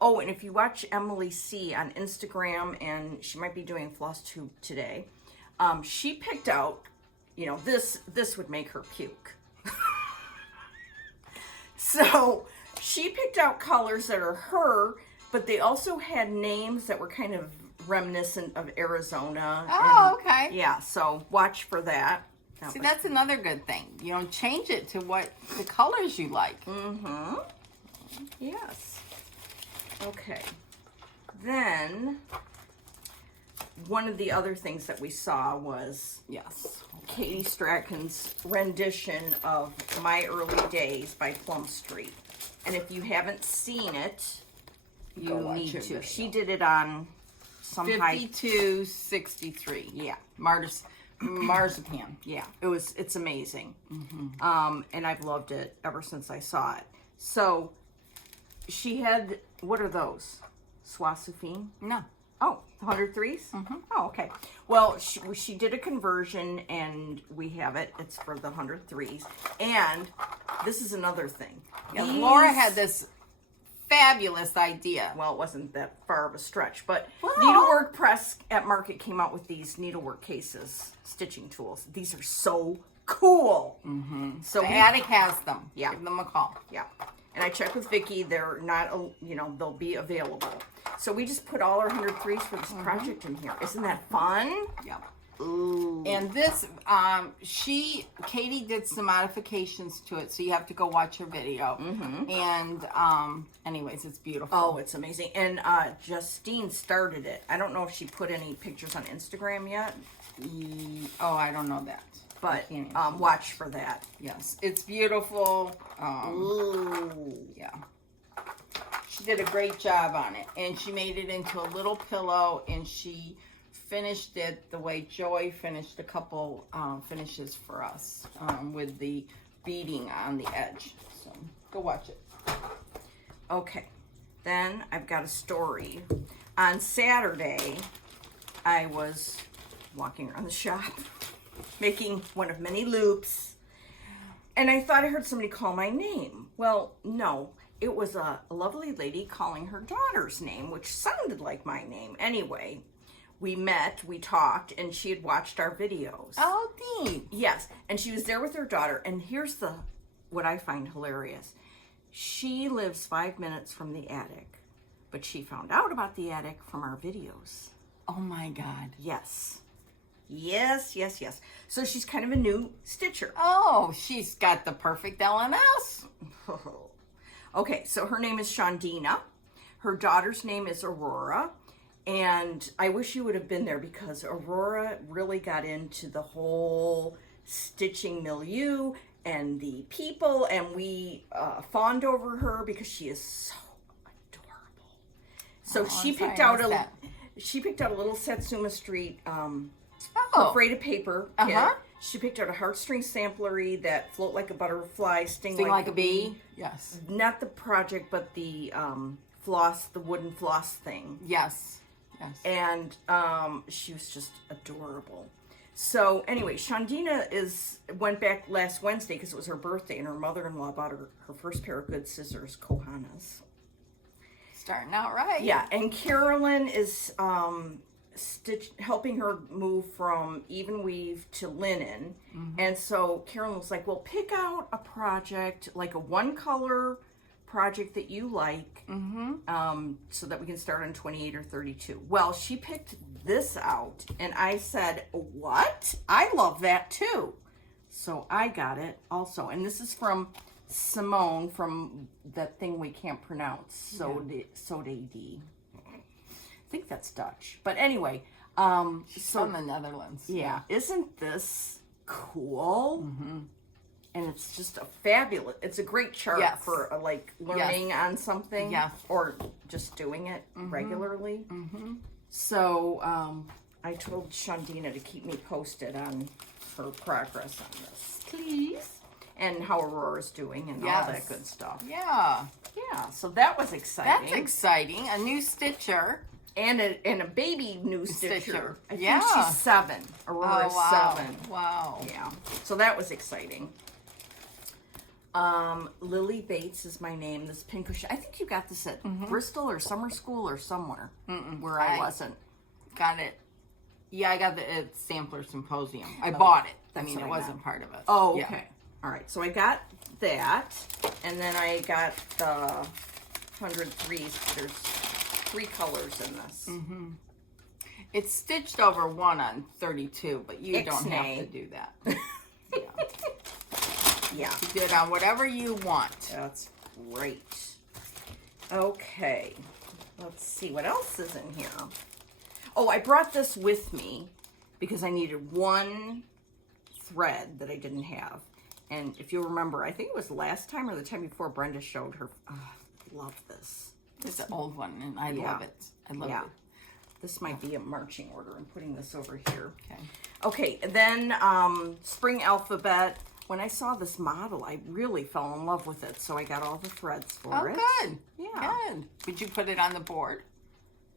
Oh, and if you watch Emily C on Instagram, and she might be doing Floss Tube today, she picked out, you know, this would make her puke. So she picked out colors that are her, but they also had names that were kind of reminiscent of Arizona. Oh, okay. Yeah, so watch for that. See, that's another good thing. You know, change it to what the colors you like. Mm-hmm. Yes. Okay. Then, one of the other things that we saw was Katie Strachan's rendition of My Early Days by Plum Street. And if you haven't seen it, you need to. She did it on some 5263. Yeah. marzipan. Yeah, it's amazing. And I've loved it ever since I saw it. So she had, what are those? Swasufine? No. Oh, 103s? Oh, okay. Well, she did a conversion, and we have it. It's for the 103s. And this is another thing. Yeah, Laura had this fabulous idea. Well, it wasn't that far of a stretch, but Well. Needlework Press at Market came out with these needlework cases, stitching tools. These are so cool. So The attic has them. Yeah. Give them a call. Yeah. And I checked with Vicki. They're not, they'll be available. So we just put all our 103s for this project in here. Isn't that fun? Yeah. Ooh. And this, Katie did some modifications to it, so you have to go watch her video. And, anyways, it's beautiful. Oh, it's amazing. And Justine started it. I don't know if she put any pictures on Instagram yet, Oh, I don't know that. but I can't answer watch for that. Yes, it's beautiful. Ooh. Yeah. She did a great job on it. And she made it into a little pillow, and she finished it the way Joy finished a couple finishes for us with the beading on the edge. So go watch it. Okay. Then I've got a story. On Saturday, I was walking around the shop, making one of many loops, and I thought I heard somebody call my name. Well, no. It was a lovely lady calling her daughter's name, which sounded like my name. Anyway, we met, we talked, and she had watched our videos. Oh, neat. Yes, and she was there with her daughter, and here's what I find hilarious. She lives 5 minutes from the attic, but she found out about the attic from our videos. Oh, my God. Yes. Yes. So she's kind of a new stitcher. Oh, she's got the perfect LNS. Okay, so her name is Shondina. Her daughter's name is Aurora. And I wish you would have been there because Aurora really got into the whole stitching milieu and the people. And we fawned over her because she is so adorable. So she picked out a little Satsuma Street Afraid of Paper kit. She picked out a heartstring samplery that float like a butterfly, sting like a bee. Yes. Not the project, but the floss, the wooden floss thing. Yes. And she was just adorable. So anyway, Shondina went back last Wednesday because it was her birthday, and her mother-in-law bought her first pair of good scissors, Kohanas. Starting out right. Yeah, and Carolyn is helping her move from even weave to linen. And so Carolyn was like, well, pick out a project, like a one color project that you like, so that we can start on 28 or 32. Well, she picked this out, and I said, what? I love that too. So I got it also. And this is from Simone, from that thing we can't pronounce, Sode. I think that's Dutch. But anyway, She's from the Netherlands. Yeah. Isn't this cool? And it's just it's a great chart for learning on something or just doing it regularly. So I told Shondina to keep me posted on her progress on this, please, and how Aurora's doing and all that good stuff. Yeah. So that was exciting. That's exciting. A new stitcher. And a baby new stitcher. I think she's 7. Aurora's 7. Wow. Yeah. So that was exciting. Lily Bates is my name. This pinkish. I think you got this at Bristol or summer school or somewhere where I wasn't. Got it. Yeah, I got it at Sampler Symposium. I bought it. I mean, it wasn't part of it. Oh, okay. All right. So I got that, and then I got the 103s. There's 3 colors in this. It's stitched over 1 on 32, but you don't have to do that. Yeah. You do it on whatever you want. That's great. Okay. Let's see what else is in here. Oh, I brought this with me because I needed one thread that I didn't have. And if you remember, I think it was last time or the time before, Brenda showed her. Oh, I love this. It's an old one, and I love it. I love it. This might be a marching order. I'm putting this over here. Okay. Okay, then spring alphabet. When I saw this model, I really fell in love with it, so I got all the threads for it. Oh, good. Yeah. Good. Would you put it on the board?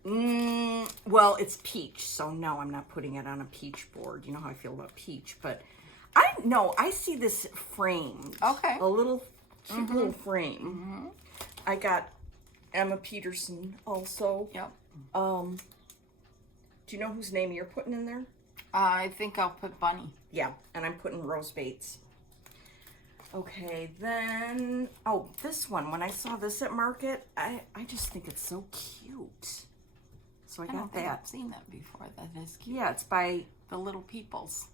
Well, it's peach, so no, I'm not putting it on a peach board. You know how I feel about peach, but I see this framed. Okay. A little cute little frame. I got Emma Peterson also. Yep. Do you know whose name you're putting in there? I think I'll put Bunny. Yeah, and I'm putting Rose Bates. Okay, then, this one. When I saw this at Market, I just think it's so cute. So I I don't got think that. I've seen that before. That is cute. Yeah, it's by, The Little Peoples.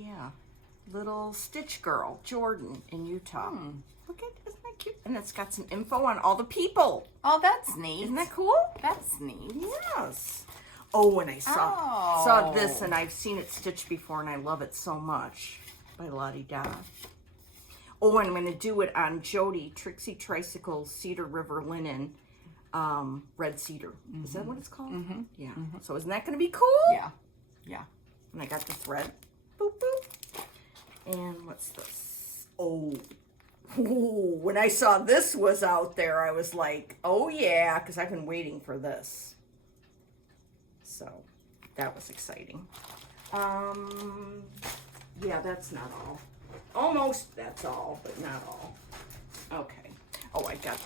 yeah, Little Stitch Girl, Jordan in Utah. Look at, isn't that cute? And it's got some info on all the people. Oh, that's neat. Isn't that cool? That's neat. Yes. Oh, and I saw Oh. this, and I've seen it stitched before, and I love it so much. By Lottie Da. Oh, and I'm going to do it on Jody, Trixie Tricycle, Cedar River Linen, Red Cedar. Is that what it's called? Yeah. So isn't that going to be cool? Yeah. Yeah. And I got the thread. Boop, boop. And what's this? Oh. Ooh, when I saw this was out there, I was like, oh yeah, because I've been waiting for this. So that was exciting. Yeah, that's not all. Almost that's all, but not all. Okay. Oh, I got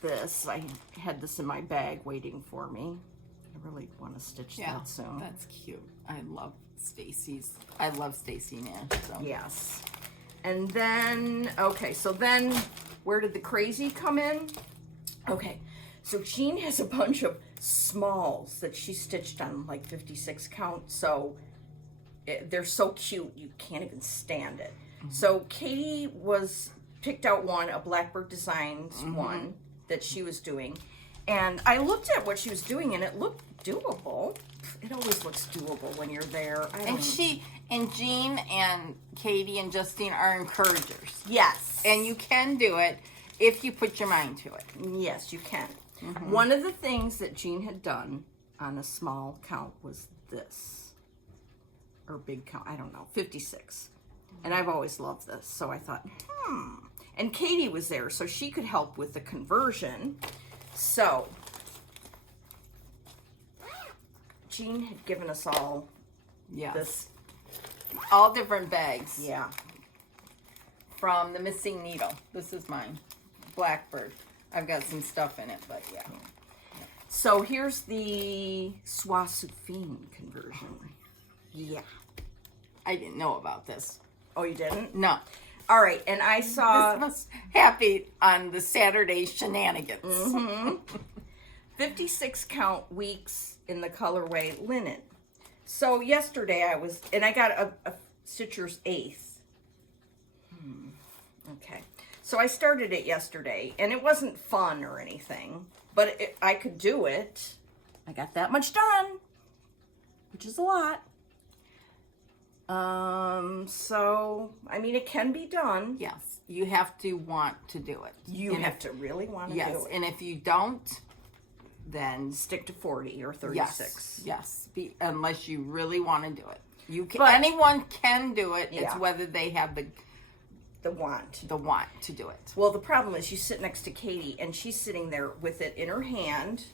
this. I had this in my bag waiting for me. I really want to stitch that soon. That's cute. I love Stacy's. I love Stacy Nash. So. Yes. And then, okay, so then where did the crazy come in? Okay, so Jean has a bunch of smalls that she stitched on like 56 count. So they're so cute, you can't even stand it. So Katie picked out one, a Blackbird Designs one that she was doing. And I looked at what she was doing and it looked doable. It always looks doable when you're there. And Jean and Katie and Justine are encouragers. Yes. And you can do it if you put your mind to it. Yes, you can. One of the things that Jean had done on a small count was this. Or big count, I don't know, 56. And I've always loved this, so I thought, And Katie was there, so she could help with the conversion. So, Jean had given us all this. All different bags. Yeah. From the Missing Needle. This is mine. Blackbird. I've got some stuff in it, but yeah. So here's the Soie Soufine conversion. Yeah. I didn't know about this. Oh, you didn't? No. All right, and I saw... This was happy on the Saturday shenanigans. 56 count weeks in the colorway linen. So yesterday I got a Stitcher's 8th. Okay. So I started it yesterday, and it wasn't fun or anything, but I could do it. I got that much done, which is a lot. So, I mean, it can be done. Yes. You have to want to do it. You have to really want to do it. And if you don't, then stick to 40 or 36. Yes. Unless you really want to do it. You can. Anyone can do it. Yeah. It's whether they have the want to do it. Well, the problem is you sit next to Katie, and she's sitting there with it in her hand,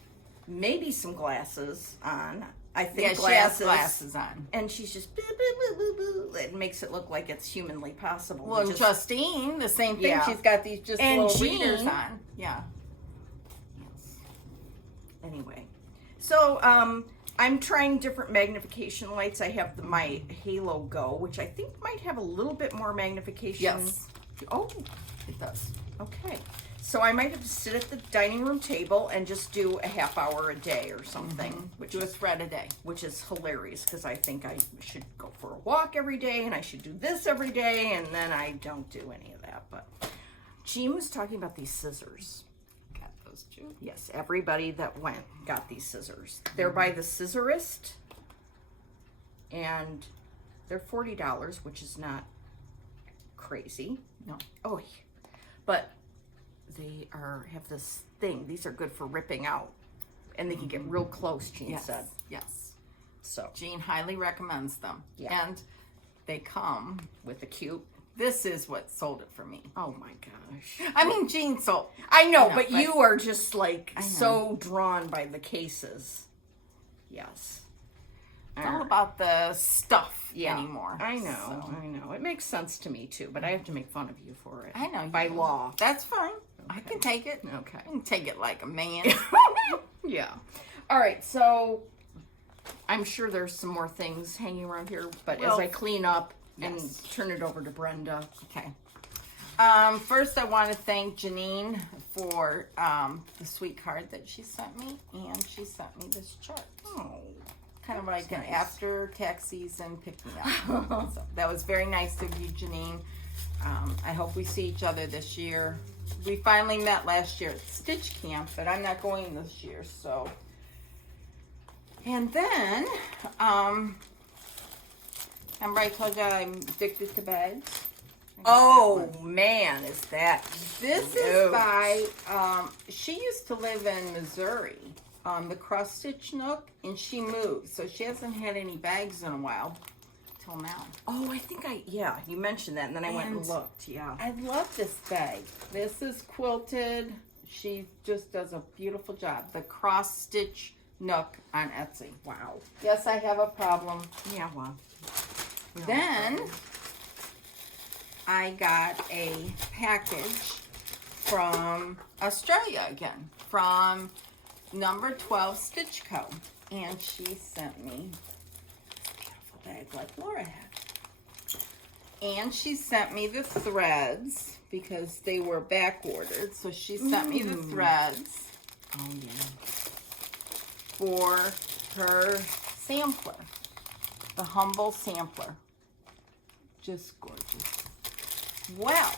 maybe some glasses on. I think she has glasses on. And she's just boo, boo, boo, boo, boo. It makes it look like it's humanly possible. Well, and Justine, the same thing. Yeah. She's got these and little Jean, readers on. Yeah. Yes. Anyway. So, I'm trying different magnification lights. I have my Halo Go, which I think might have a little bit more magnification. Yes. Oh, it does. Okay. So I might have to sit at the dining room table and just do a half hour a day or something. Which is a thread a day. Which is hilarious because I think I should go for a walk every day and I should do this every day, and then I don't do any of that. But Jean was talking about these scissors. Got those too. Yes, everybody that went got these scissors. They're by the Scissorist, and they're $40, which is not crazy. No. Oh, but they have this thing. These are good for ripping out and they can get real close, Jean said. Yes. So Jean highly recommends them. Yeah. And they come. with a cute. This is what sold it for me. Oh my gosh. I mean, Jean sold. I know, but you are just like know. so drawn by the cases. Yes. It's all about the stuff anymore. I know. So. I know. It makes sense to me too, but I have to make fun of you for it. I know. By law. That's fine. I can take it. Okay. I can take it like a man. Yeah. All right. So I'm sure there's some more things hanging around here, but as I clean up and turn it over to Brenda. Okay. First, I want to thank Janine for the sweet card that she sent me, and she sent me this chart. Oh. Kind of like an after tax season pick me up. So that was very nice of you, Janine. I hope we see each other this year. We finally met last year at Stitch Camp, but I'm not going this year, so. And then, remember I told you I'm addicted to bags? Oh man, is that This is by, she used to live in Missouri, the cross stitch nook, and she moved, so she hasn't had any bags in a while till now. Oh, I think you mentioned that, and then I went and looked. Yeah. I love this bag. This is quilted. She just does a beautiful job. The cross stitch nook on Etsy. Wow. Yes, I have a problem. Yeah, well. Then I got a package from Australia again, from number 12 Stitch Co. And she sent me a beautiful bag like Laura had. And she sent me the threads because they were back ordered. So she sent me the threads. Oh, yeah. For her sampler. The Humble Sampler. Just gorgeous. Well,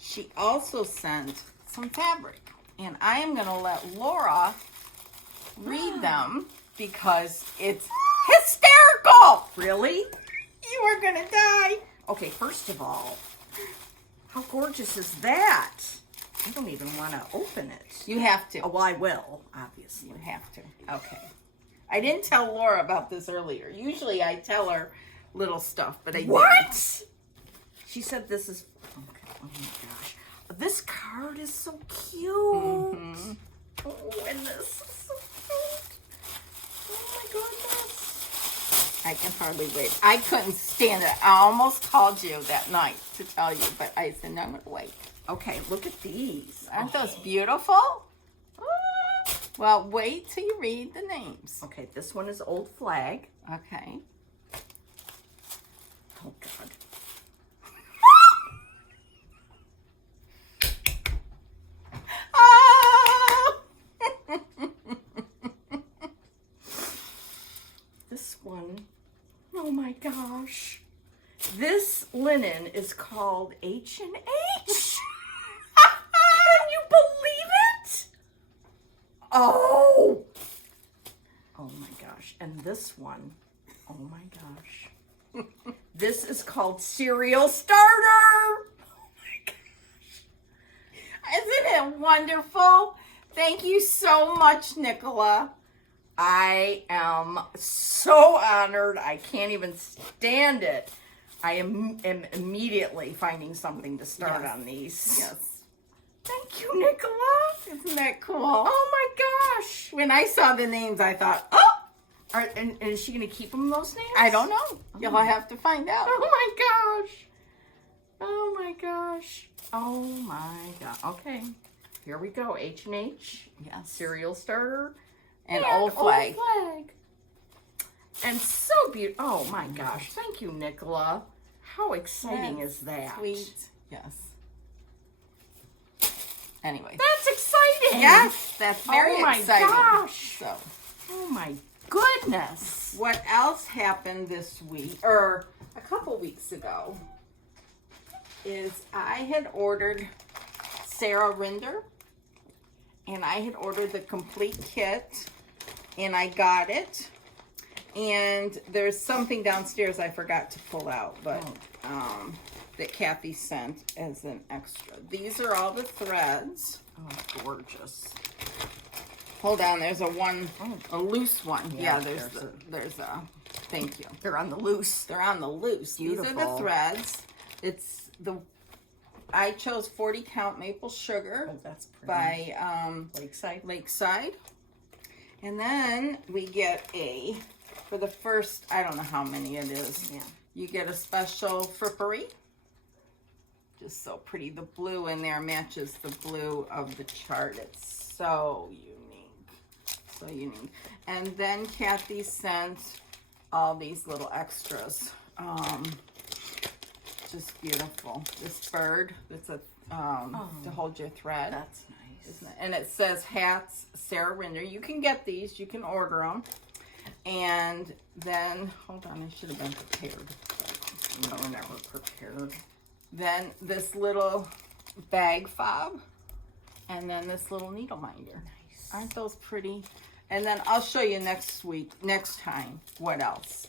she also sent some fabric. And I am going to let Laura read them because it's hysterical. Really? You are going to die. Okay, first of all, how gorgeous is that? I don't even want to open it. You have to. Oh, well, I will, obviously. You have to. Okay. I didn't tell Laura about this earlier. Usually I tell her little stuff, but I What? didn't. She said this is... Okay, oh my gosh. This card is so cute. Mm-hmm. Oh, and this is so cute. Oh my goodness. I can hardly wait. I couldn't stand it. I almost called you that night to tell you, but I said, no, I'm going to wait. Okay, look at these. Aren't those beautiful? Well, wait till you read the names. Okay, this one is Old Flag. Okay. Oh, God. Oh! This one, oh my gosh. This linen is called H&H. Can you believe it? Oh. Oh my gosh. And this one, oh my gosh. This is called Cereal Starter. Oh my gosh. Isn't it wonderful? Thank you so much, Nicola. I am so honored. I can't even stand it. I am immediately finding something to start on these. Yes. Thank you, Nicola. Isn't that cool? Oh my gosh. When I saw the names, I thought, oh! And is she going to keep them, those names? I don't know. You'll have to find out. Oh my gosh. Oh my gosh. Oh my god. Okay. Here we go. H&H. Yes. Cereal Starter. And Old Flag. Old Flag. And so beautiful. Oh my gosh. Thank you, Nicola. How exciting is that? Sweet. Yes. Anyway. That's exciting. Yes, that's very Oh my exciting. gosh. So, Oh my goodness. what else happened this week, or a couple weeks ago, is I had ordered Sarah Rinder, and I had ordered the complete kit, and I got it. And there's something downstairs I forgot to pull out, but that Kathy sent as an extra. These are all the threads. Oh, gorgeous. hold on, there's a loose one. Yeah, there's there's a, thank you. They're on the loose. They're on the loose. Beautiful. These are the threads. I chose 40 count maple sugar. Oh, that's pretty. By Lakeside. And then we get for the first, I don't know how many it is. Yeah. You get a special frippery. Just so pretty. The blue in there matches the blue of the chart. It's so unique. So unique. And then Kathy sent all these little extras. Just beautiful. This bird, it's a to hold your thread. That's nice. Isn't it? And it says hats, Sarah Rinder. You can get these. You can order them. And then, hold on, I should have been prepared. No, never prepared. Then this little bag fob. And then this little needle minder. Nice. Aren't those pretty? And then I'll show you next time, what else.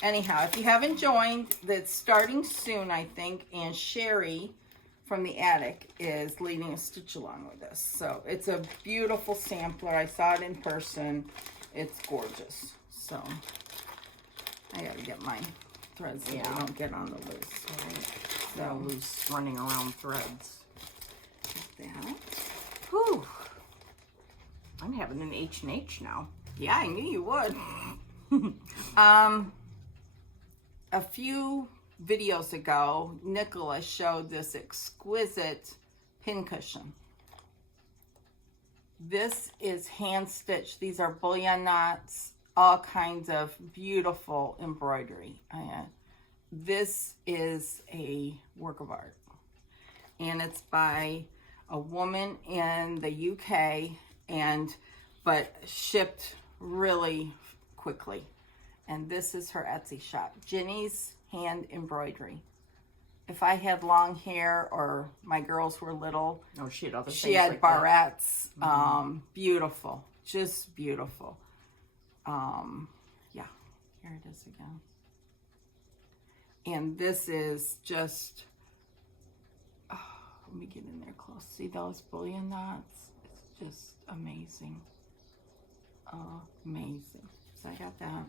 Anyhow, if you haven't joined, that's starting soon, I think. And Sherry from the Attic is leading a stitch along with us. So it's a beautiful sampler. I saw it in person. It's gorgeous. So I gotta get my threads so they don't get on the loose. Right. So loose running around threads. Like that. Whew. I'm having an H&H now. Yeah, I knew you would. A few videos ago, Nicholas showed this exquisite pincushion. This is hand stitched. These are bullion knots, all kinds of beautiful embroidery. This is a work of art. And it's by a woman in the UK, but shipped really quickly. And this is her Etsy shop, Ginny's Hand Embroidery. If I had long hair or my girls were little, she had other she things had like barrettes. Mm-hmm. Beautiful, just beautiful. Yeah, here it is again. And this is just, let me get in there close. See those bullion knots? It's just amazing. Amazing. So I got that.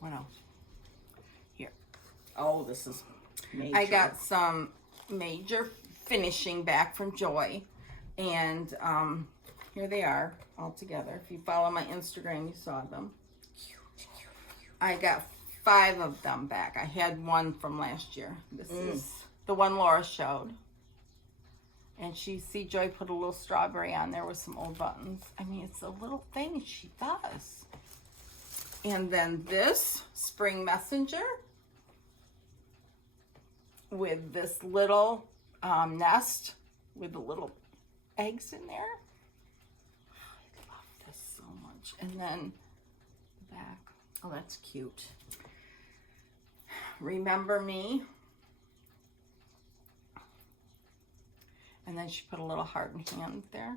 What else? Here. Oh, this is major. I got some major finishing back from Joy. And here they are all together. If you follow my Instagram, you saw them. I got 5 of them back. I had one from last year. This is the one Laura showed. And see Joy put a little strawberry on there with some old buttons. I mean, it's a little thing she does. And then this Spring Messenger with this little nest with the little eggs in there. I love this so much. And then the back. Oh, that's cute. Remember Me. And then she put a little heart and hand there.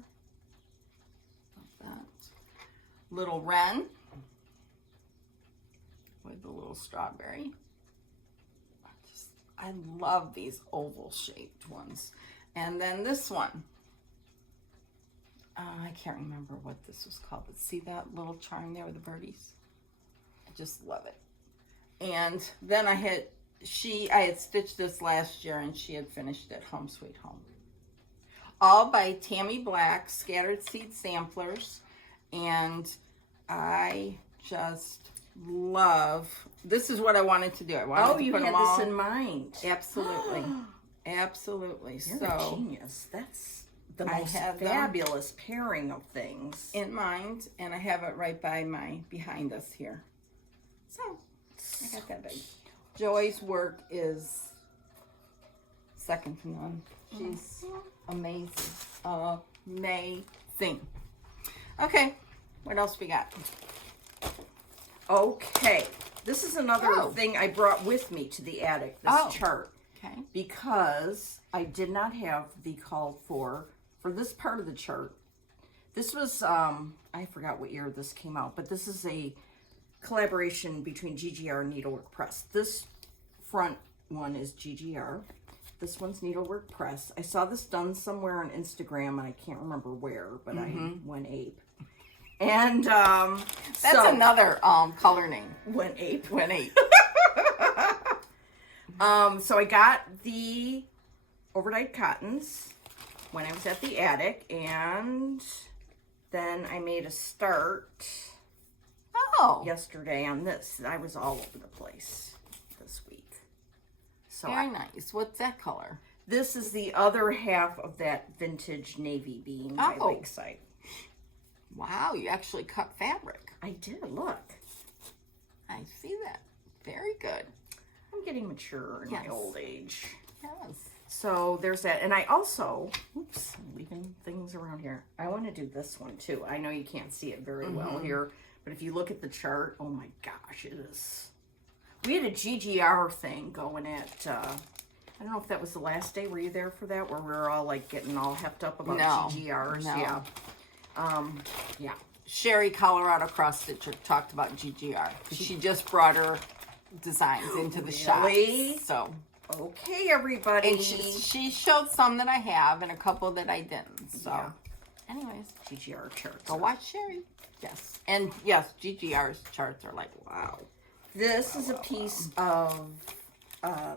Like that. Little wren. With the little strawberry. I love these oval shaped ones. And then this one. I can't remember what this was called, but see that little charm there with the birdies? I just love it. And then I had stitched this last year and she had finished it, Home Sweet Home. All by Tammy Black, Scattered Seed Samplers. And I just love, this is what I wanted to do. I wanted to put them all. You had this in mind. Absolutely. Absolutely. You're a genius. That's the most have fabulous pairing of things. In mind, and I have it right by behind us here. So, I got that big. Joy's work is second to none. She's amazing. Amazing. Okay, what else we got? Okay, this is another thing I brought with me to the attic, this chart. Okay. Because I did not have the call for this part of the chart. This was, I forgot what year this came out, but this is a collaboration between GGR and Needlework Press. This front one is GGR. This one's Needlework Press. I saw this done somewhere on Instagram, and I can't remember where, but I went ape. And that's another color name. Went ape. Went ape. So I got the overdyed cottons when I was at the attic, and then I made a start yesterday on this. I was all over the place this week. So very nice. What's that color? This is the other half of that vintage navy bean by Lakeside. Wow, you actually cut fabric. I did, look. I see that. Very good. I'm getting mature in my old age. Yes. So there's that. And I also, oops, I'm leaving things around here. I want to do this one too. I know you can't see it very well here, but if you look at the chart, oh my gosh, it is. We had a GGR thing going at, I don't know if that was the last day. Were you there for that? Where we were all like getting all hepped up about GGRs? No. Yeah. Yeah. Sherry, Colorado Cross Stitcher, talked about GGR. She just brought her designs into the shop. So okay, everybody. And she showed some that I have and a couple that I didn't. So anyways, GGR charts. Go watch Sherry. Yes. And yes, GGR's charts are like, wow. This is a piece of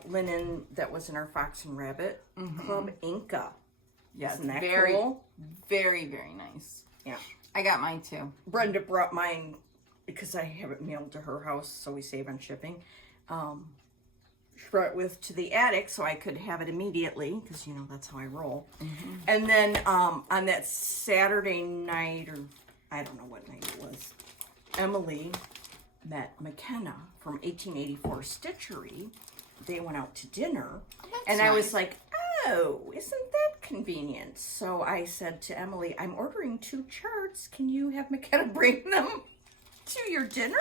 linen that was in our Fox and Rabbit Club Inca. Yes, isn't that very, cool? Very, very nice. Yeah. I got mine too. Brenda brought mine because I have it mailed to her house, so we save on shipping. She brought it to the attic so I could have it immediately because, you know, that's how I roll. And then on that Saturday night, or I don't know what night it was, Emily met McKenna from 1884 Stitchery. They went out to dinner, and I was like, oh, isn't that convenient? So I said to Emily, I'm ordering 2 charts. Can you have McKenna bring them to your dinner?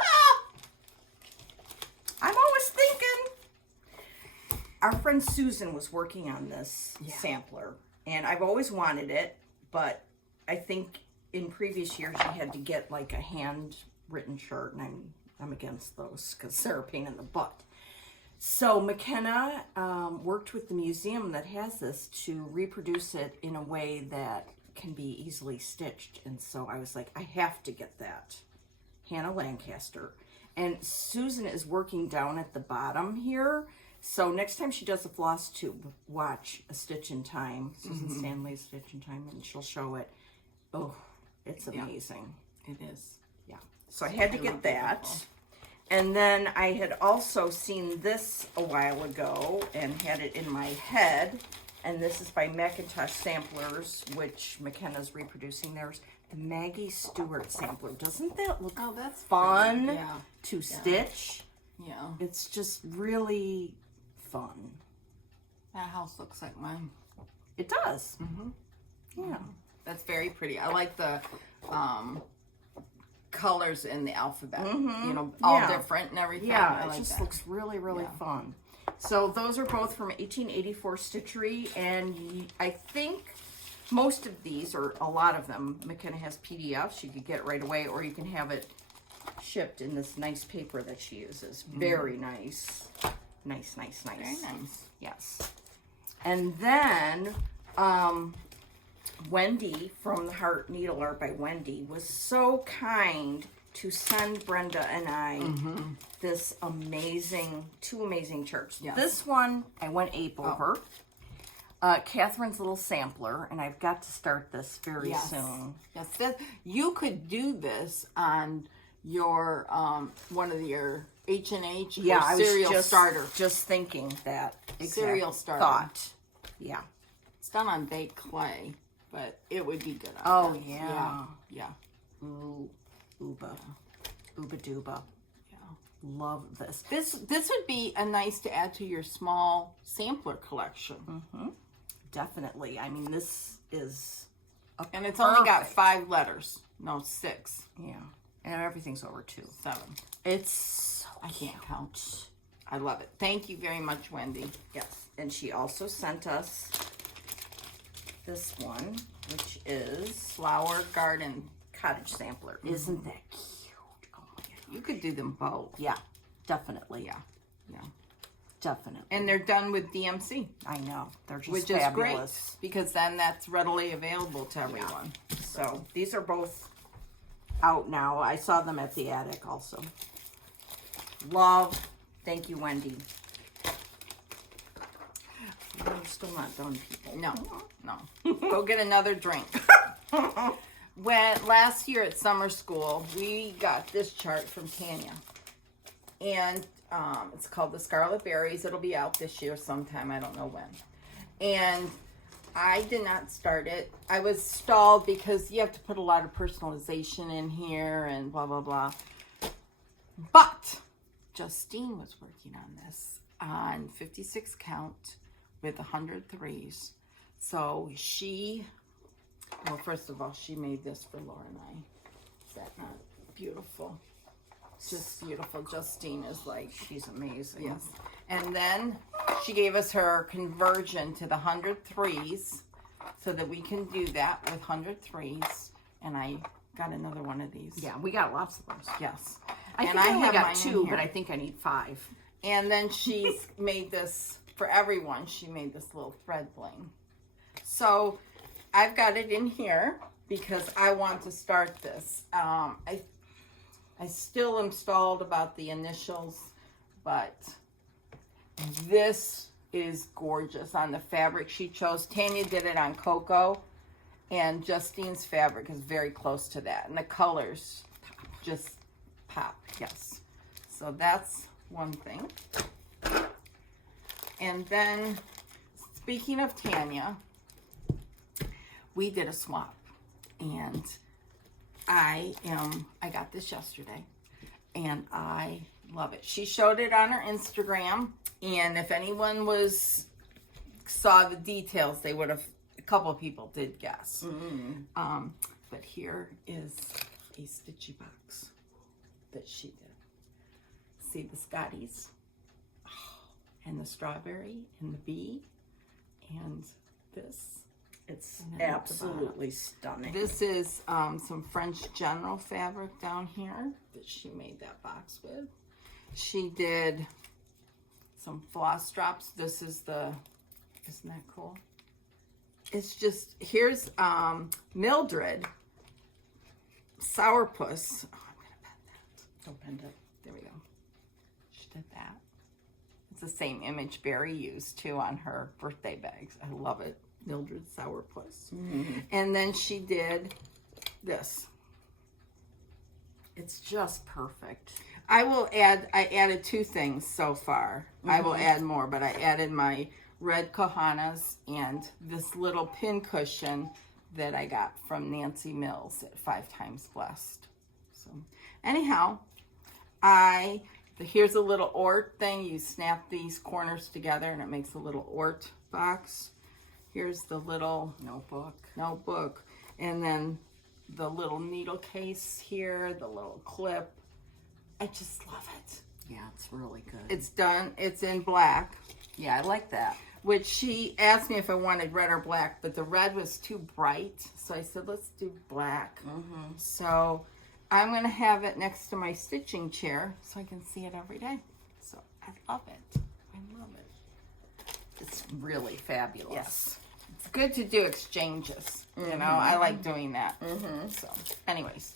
I'm always thinking. Our friend Susan was working on this sampler, and I've always wanted it, but I think in previous years she had to get like a handwritten chart, and I'm against those because they're a pain in the butt. So McKenna worked with the museum that has this to reproduce it in a way that can be easily stitched. And so I was like, I have to get that. Hannah Lancaster. And Susan is working down at the bottom here. So next time she does a floss tube, watch A Stitch in Time. Susan Stanley's Stitch in Time, and she'll show it. Oh, it's amazing. It is. Yeah. So I had to get that. And then I had also seen this a while ago and had it in my head. And this is by Macintosh Samplers, which McKenna's reproducing theirs. The Maggie Stewart sampler. Doesn't that look that's fun to stitch? Yeah. It's just really fun. That house looks like mine. It does. Yeah. That's very pretty. I like the colors in the alphabet. You know, all different and everything. Yeah, I like it just that. looks really, really fun. So those are both from 1884 Stitchery, and I think most of these, or a lot of them, McKenna has PDFs. You could get it right away, or you can have it shipped in this nice paper that she uses. Very nice. Nice. Very nice. Yes. And then Wendy from the Heart Needle Art by Wendy was so kind to send Brenda and I this two amazing charts. Yes. This one I went ape over. Catherine's little sampler, and I've got to start this very soon. Yes, you could do this on your one of your H&H or cereal starter. Just thinking that Cereal starter. thought. Yeah. It's done on baked clay, but it would be good on Oh that. yeah. Ooh, Uba Duba. Yeah. Love this. This would be a nice to add to your small sampler collection. Definitely. I mean, this is And it's only got 5 letters. No, 6. Yeah. And everything's over 2. 7. It's so I can't count. I love it. Thank you very much, Wendy. Yes. And she also sent us this one, which is Flower Garden. Cottage Sampler. Isn't that cute? Oh my God. You could do them both. Yeah, definitely. Yeah. Definitely. And they're done with DMC. I know. They're just Which is fabulous. great, because then that's readily available to everyone. So these are both out now. I saw them at the attic also. Love. Thank you, Wendy. I'm still not done, people. No. Go get another drink. When last year at summer school, we got this chart from Tanya. And it's called The Scarlet Berries. It'll be out this year sometime. I don't know when. And I did not start it. I was stalled because you have to put a lot of personalization in here and blah, blah, blah. But Justine was working on this on 56 count with 100 threes. So well, first of all, she made this for Laura and I. Is that not beautiful? Just beautiful. Justine is like, she's amazing. yes. And then she gave us her conversion to the 100 threes so that we can do that with 100 threes. And I got another one of these. Yeah, we got lots of those. Yes. I think I only got 2, but I think I need 5. And then she's made this for everyone. She made this little thread bling. So I've got it in here because I want to start this. I still am stalled about the initials, but this is gorgeous on the fabric she chose. Tanya did it on cocoa, and Justine's fabric is very close to that. And the colors just pop, yes. So that's one thing. And then, speaking of Tanya, we did a swap, and I got this yesterday, and I love it. She showed it on her Instagram, and if anyone saw the details, they would have, a couple of people did guess. Mm-hmm. But here is a stitchy box that she did. See the Scotties, and the strawberry, and the bee, and this. It's absolutely stunning. This is some French General fabric down here that she made that box with. She did some floss drops. This is isn't that cool? It's just, here's Mildred Sourpuss. Oh, I'm going to bend that. Don't bend it. There we go. She did that. It's the same image Barry used too on her birthday bags. I love it. Mildred Sourpuss. Mm-hmm. And then she did this. It's just perfect. I added 2 things so far. Mm-hmm. I will add more, but I added my red Kohanas and this little pin cushion that I got from Nancy Mills at 5 Times Blessed. So anyhow, here's a little Ort thing. You snap these corners together and it makes a little Ort box. Here's the little notebook, and then the little needle case here, the little clip. I just love it. Yeah, it's really good. It's done. It's in black. Yeah, I like that. Which she asked me if I wanted red or black, but the red was too bright, so I said, let's do black. Mm-hmm. So I'm going to have it next to my stitching chair so I can see it every day. So I love it. I love it. It's really fabulous. Yes. It's good to do exchanges. Mm-hmm. You know, I like doing that. Mm-hmm. So, anyways,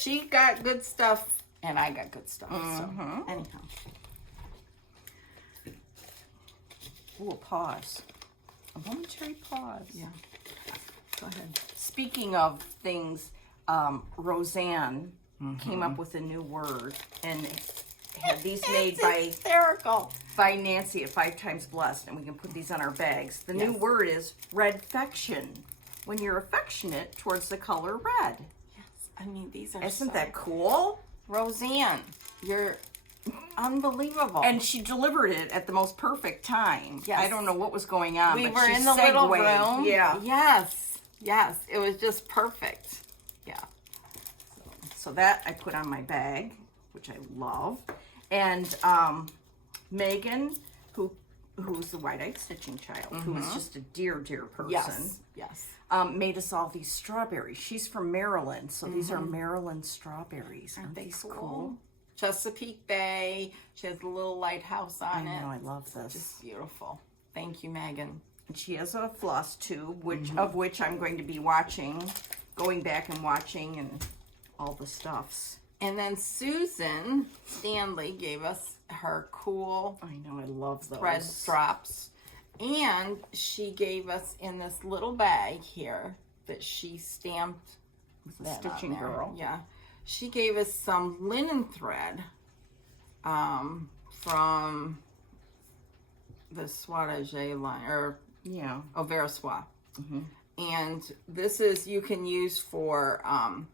she got good stuff and I got good stuff. So, anyhow. Ooh, a pause. A momentary pause. Yeah. Go ahead. Speaking of things, Roseanne came up with a new word and had these made by Nancy at 5 Times Blessed, and we can put these on our bags. The new word is redfection. When you're affectionate towards the color red. Yes, I mean these are. Isn't that cool, Roseanne? You're unbelievable. And she delivered it at the most perfect time. Yes. I don't know what was going on. We but were she in the little segued. room. Yeah. Yes. It was just perfect. Yeah. So that I put on my bag, which I love. And Megan, who's the White-Eyed Stitching Child, who is just a dear person. Yes. Made us all these strawberries. She's from Maryland, so these are Maryland strawberries. Aren't they cool? Chesapeake Bay. She has a little lighthouse on it. I know, I love this. Just beautiful. Thank you, Megan. And she has a floss tube, which I'm going to be going back and watching, and all the stuffs. And then Susan Stanley gave us her cool I know, I love those. thread drops. And she gave us in this little bag here that she stamped The stitching girl. Yeah. She gave us some linen thread from the Soie line, or Auvert Soie. And this is, you can use for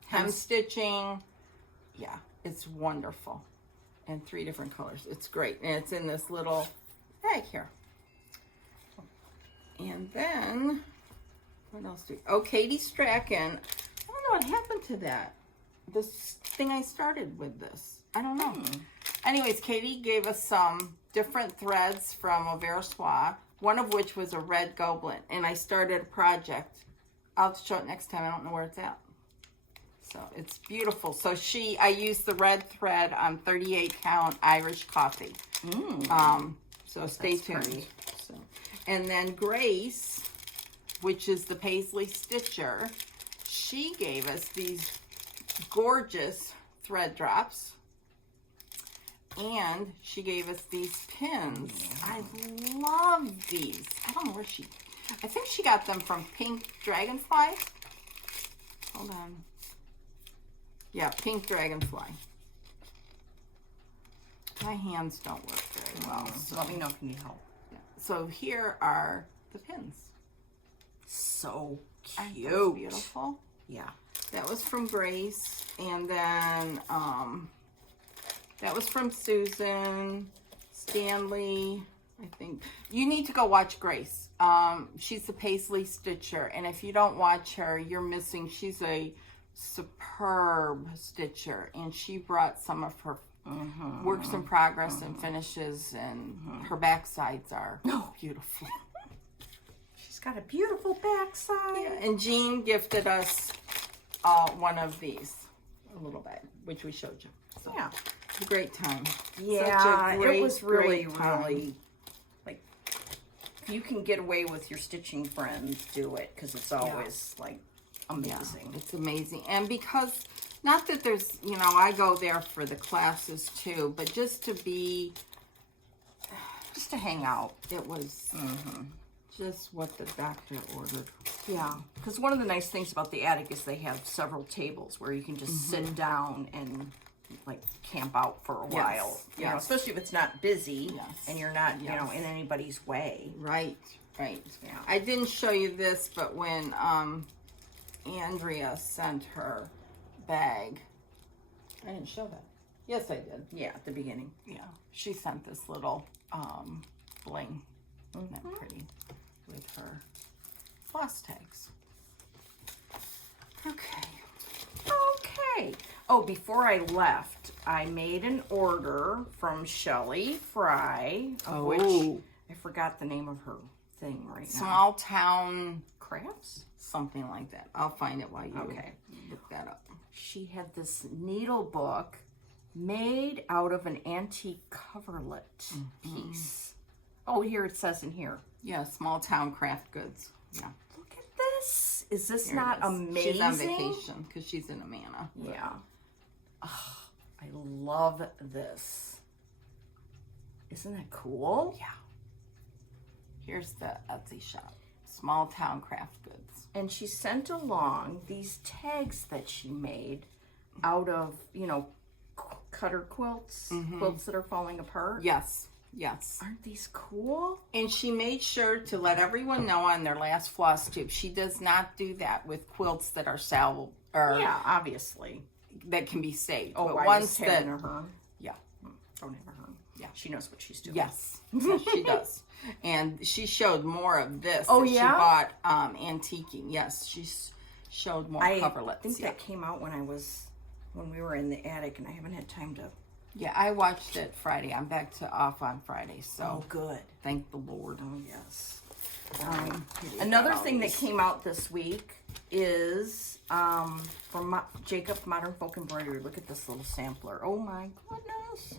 hem stitching. Yeah, it's wonderful. And 3 different colors. It's great. And it's in this little bag here. And then, what else Katie Strachan. I don't know what happened to that. This thing I started with this. I don't know. Anyways, Katie gave us some different threads from Auvert Soie, one of which was a red goblin. And I started a project. I'll show it next time. I don't know where it's at. So it's beautiful. So I used the red thread on 38 count Irish coffee. So stay tuned. Pretty. So, and then Grace, which is the Paisley Stitcher, she gave us these gorgeous thread drops. And she gave us these pins. I love these. I don't know where I think she got them from Pink Dragonfly. Hold on. Yeah, Pink Dragonfly. My hands don't work very well. So let me know if you need help. Yeah. So here are the pins. So Aren't cute. those beautiful? Yeah. That was from Grace. And then that was from Susan Stanley, I think. You need to go watch Grace. She's the Paisley Stitcher. And if you don't watch her, you're missing. She's a superb stitcher. And she brought some of her works in progress and finishes. And her backsides are beautiful. She's got a beautiful backside. Yeah, and Jean gifted us one of these, a little bag, which we showed you. So, yeah. a great time. Yeah, Such a great, it was really, great time. really, like, if you can get away with your stitching friends, do it, because it's always, like, amazing. Yeah, it's amazing. And because, not that there's, I go there for the classes too, but just to hang out, it was just what the doctor ordered. Yeah, because one of the nice things about the attic is they have several tables where you can just sit down and like camp out for a while. You know, especially if it's not busy and you're not, in anybody's way. Right. Yeah. I didn't show you this, but when Andrea sent her bag, I didn't show that. Yes, I did. Yeah, at the beginning. Yeah, she sent this little bling. Isn't that pretty? With her floss tags. Okay. Oh, before I left, I made an order from Shelley Fry, which I forgot the name of her thing right now. Small Town Crafts? Something like that. I'll find it while you look that up. She had this needle book made out of an antique coverlet piece. Oh, here it says in here. Yeah, Small Town Craft Goods. Yeah. Look at this. Is this Here not amazing? She's on vacation because she's in Amana. Yeah. Oh, I love this. Isn't that cool? Yeah. Here's the Etsy shop. Small Town Craft Goods. And she sent along these tags that she made out of, cutter quilts, quilts that are falling apart. Yes. Aren't these cool? And she made sure to let everyone know on their last floss tube, she does not do that with quilts that are salvable. Yeah, obviously. That can be saved. Oh, but I ones was that having her. Yeah. Don't have her. Yeah. She knows what she's doing. Yes, she does. And she showed more of this. Oh, that yeah? She bought antiquing. Yes, she showed more coverlets. I think that came out when we were in the attic, and I haven't had time to. Yeah, I watched it Friday. I'm back off on Friday, so good. thank the Lord. Oh, yes. Another thing that came out this week is from Jacob Modern Folk Embroidery. Look at this little sampler. Oh my goodness.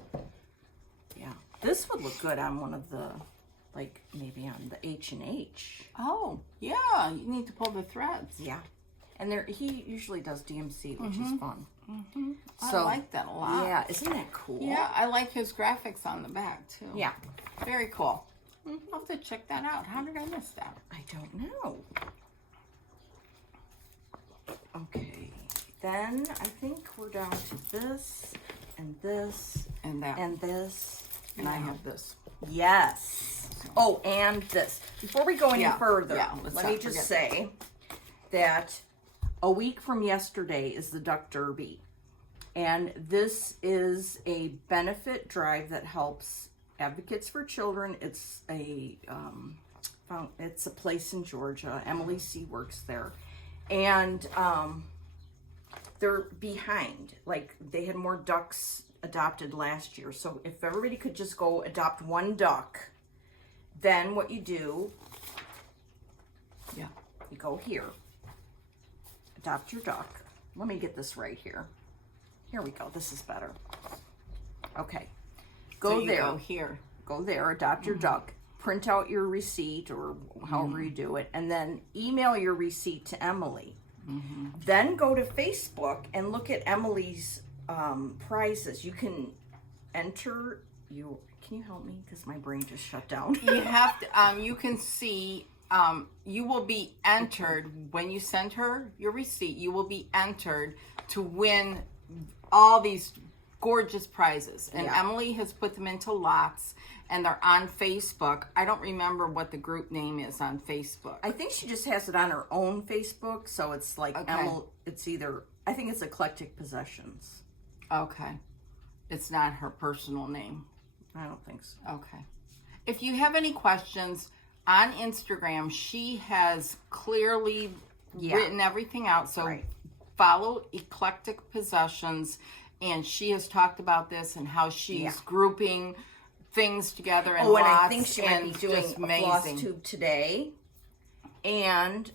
Yeah, this would look good on one of the, like maybe on the H&H. Oh, yeah, you need to pull the threads. Yeah. And he usually does DMC, which is fun. So, I like that a lot. Yeah, isn't that cool? Yeah, I like his graphics on the back, too. Yeah. Very cool. I'll have to check that out. How did I miss that? I don't know. Okay. Then I think we're down to this, and this, And that. and this. And I have this. Yes. Oh, and this. Before we go any further, let me just say that a week from yesterday is the Duck Derby. And this is a benefit drive that helps Advocates for Children. It's a place in Georgia. Emily C. works there. And they're behind. Like, they had more ducks adopted last year. So if everybody could just go adopt one duck, then what you do, you go here, adopt your duck. Let me get this right here. Here we go. This is better. Okay. Go there. Go here. Go there, adopt your duck, print out your receipt or however you do it, and then email your receipt to Emily. Then go to Facebook and look at Emily's prizes. You can enter your. Can you help me? Because my brain just shut down. You have to. You can see. You will be entered when you send her your receipt. You will be entered to win all these gorgeous prizes, and Emily has put them into lots, and they're on Facebook. I don't remember what the group name is on Facebook. I think she just has it on her own Facebook, so it's like Emily. It's either, I think it's Eclectic Possessions. Okay, it's not her personal name. I don't think so. Okay, if you have any questions on Instagram, she has clearly written everything out. So follow Eclectic Possessions. And she has talked about this and how she's grouping things together in lots. And I think she might be doing a floss tube today. And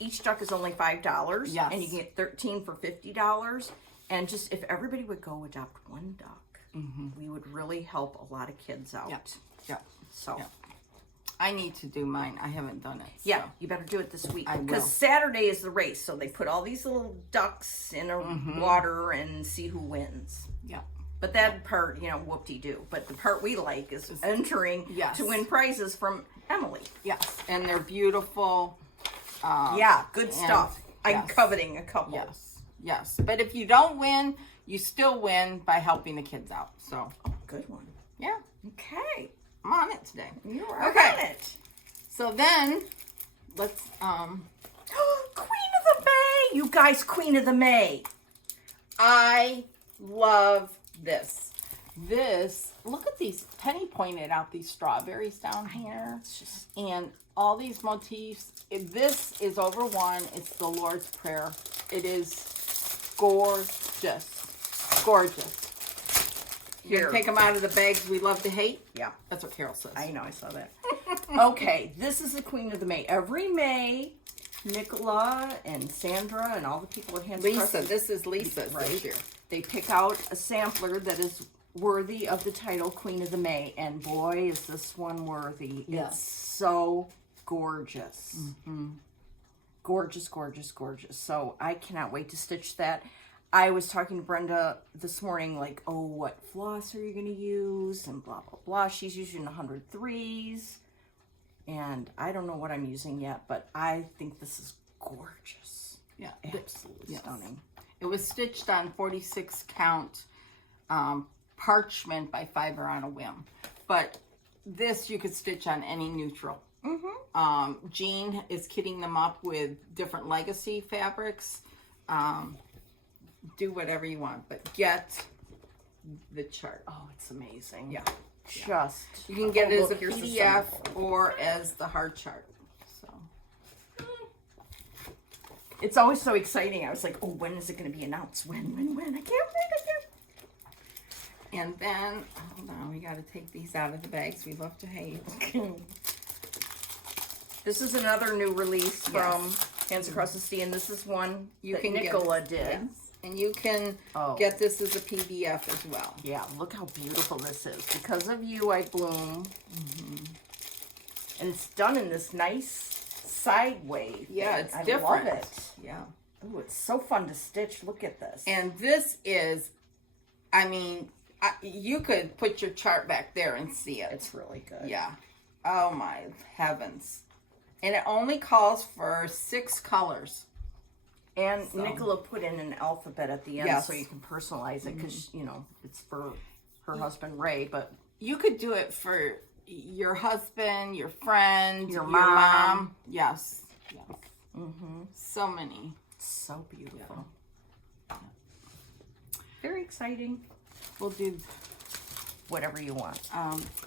each duck is only $5. Yes. And you can get 13 for $50. And just if everybody would go adopt one duck, we would really help a lot of kids out. Yeah. So. I need to do mine. I haven't done it. Yeah, you better do it this week. I will. Because Saturday is the race, so they put all these little ducks in a water and see who wins. Yeah. But that part, whoop-de-doo. But the part we like is entering to win prizes from Emily. Yes, and they're beautiful. Good stuff. I'm coveting a couple. Yes. But if you don't win, you still win by helping the kids out. So. Good one. Yeah. Okay. I'm on it today. You are on it. So then, let's, Queen of the May! You guys, Queen of the May. I love this. Look at these. Penny pointed out these strawberries down here. And all these motifs. This is over one. It's the Lord's Prayer. It is gorgeous. Gorgeous. You take them out of the bags we love to hate? Yeah. That's what Carol says. I know, I saw that. Okay, this is the Queen of the May. Every May, Nicola and Sandra and all the people at Hands Lisa, this is Lisa's this year. They pick out a sampler that is worthy of the title Queen of the May. And boy, is this one worthy. Yes. It's so gorgeous. Gorgeous, gorgeous, gorgeous. So I cannot wait to stitch that. I was talking to Brenda this morning, like, oh, what floss are you going to use? And blah, blah, blah. She's using 103s. And I don't know what I'm using yet, but I think this is gorgeous. Yeah. Absolutely stunning. It was stitched on 46 count parchment by Fiber on a Whim. But this you could stitch on any neutral. Jean is kitting them up with different legacy fabrics. Do whatever you want, but get the chart. Oh, it's amazing. Yeah. You can get it as a PDF or as the hard chart. So it's always so exciting. I was like, oh, when is it going to be announced? When? I can't wait. And then, hold on, we got to take these out of the bags we love to hate. This is another new release from Hands Across the Sea, and this is one You that can Nicola get, did. yes. And you can Oh. get this as a PDF as well. Yeah, look how beautiful this is. Because of you, I bloom. And it's done in this nice sideway. Yeah, it's I different. love it. Yeah. Ooh, it's so fun to stitch. Look at this. And this is, I mean, you could put your chart back there and see it. It's really good. Yeah. Oh my heavens. And it only calls for 6 colors. And So. Nicola put in an alphabet at the end Yes. so you can personalize it because, you know, it's for her husband, Ray, but You could do it for your husband, your friend, Your your mom. mom. Yes. Yes. mm-hmm. So many. So beautiful. Very exciting. We'll do. Whatever you want.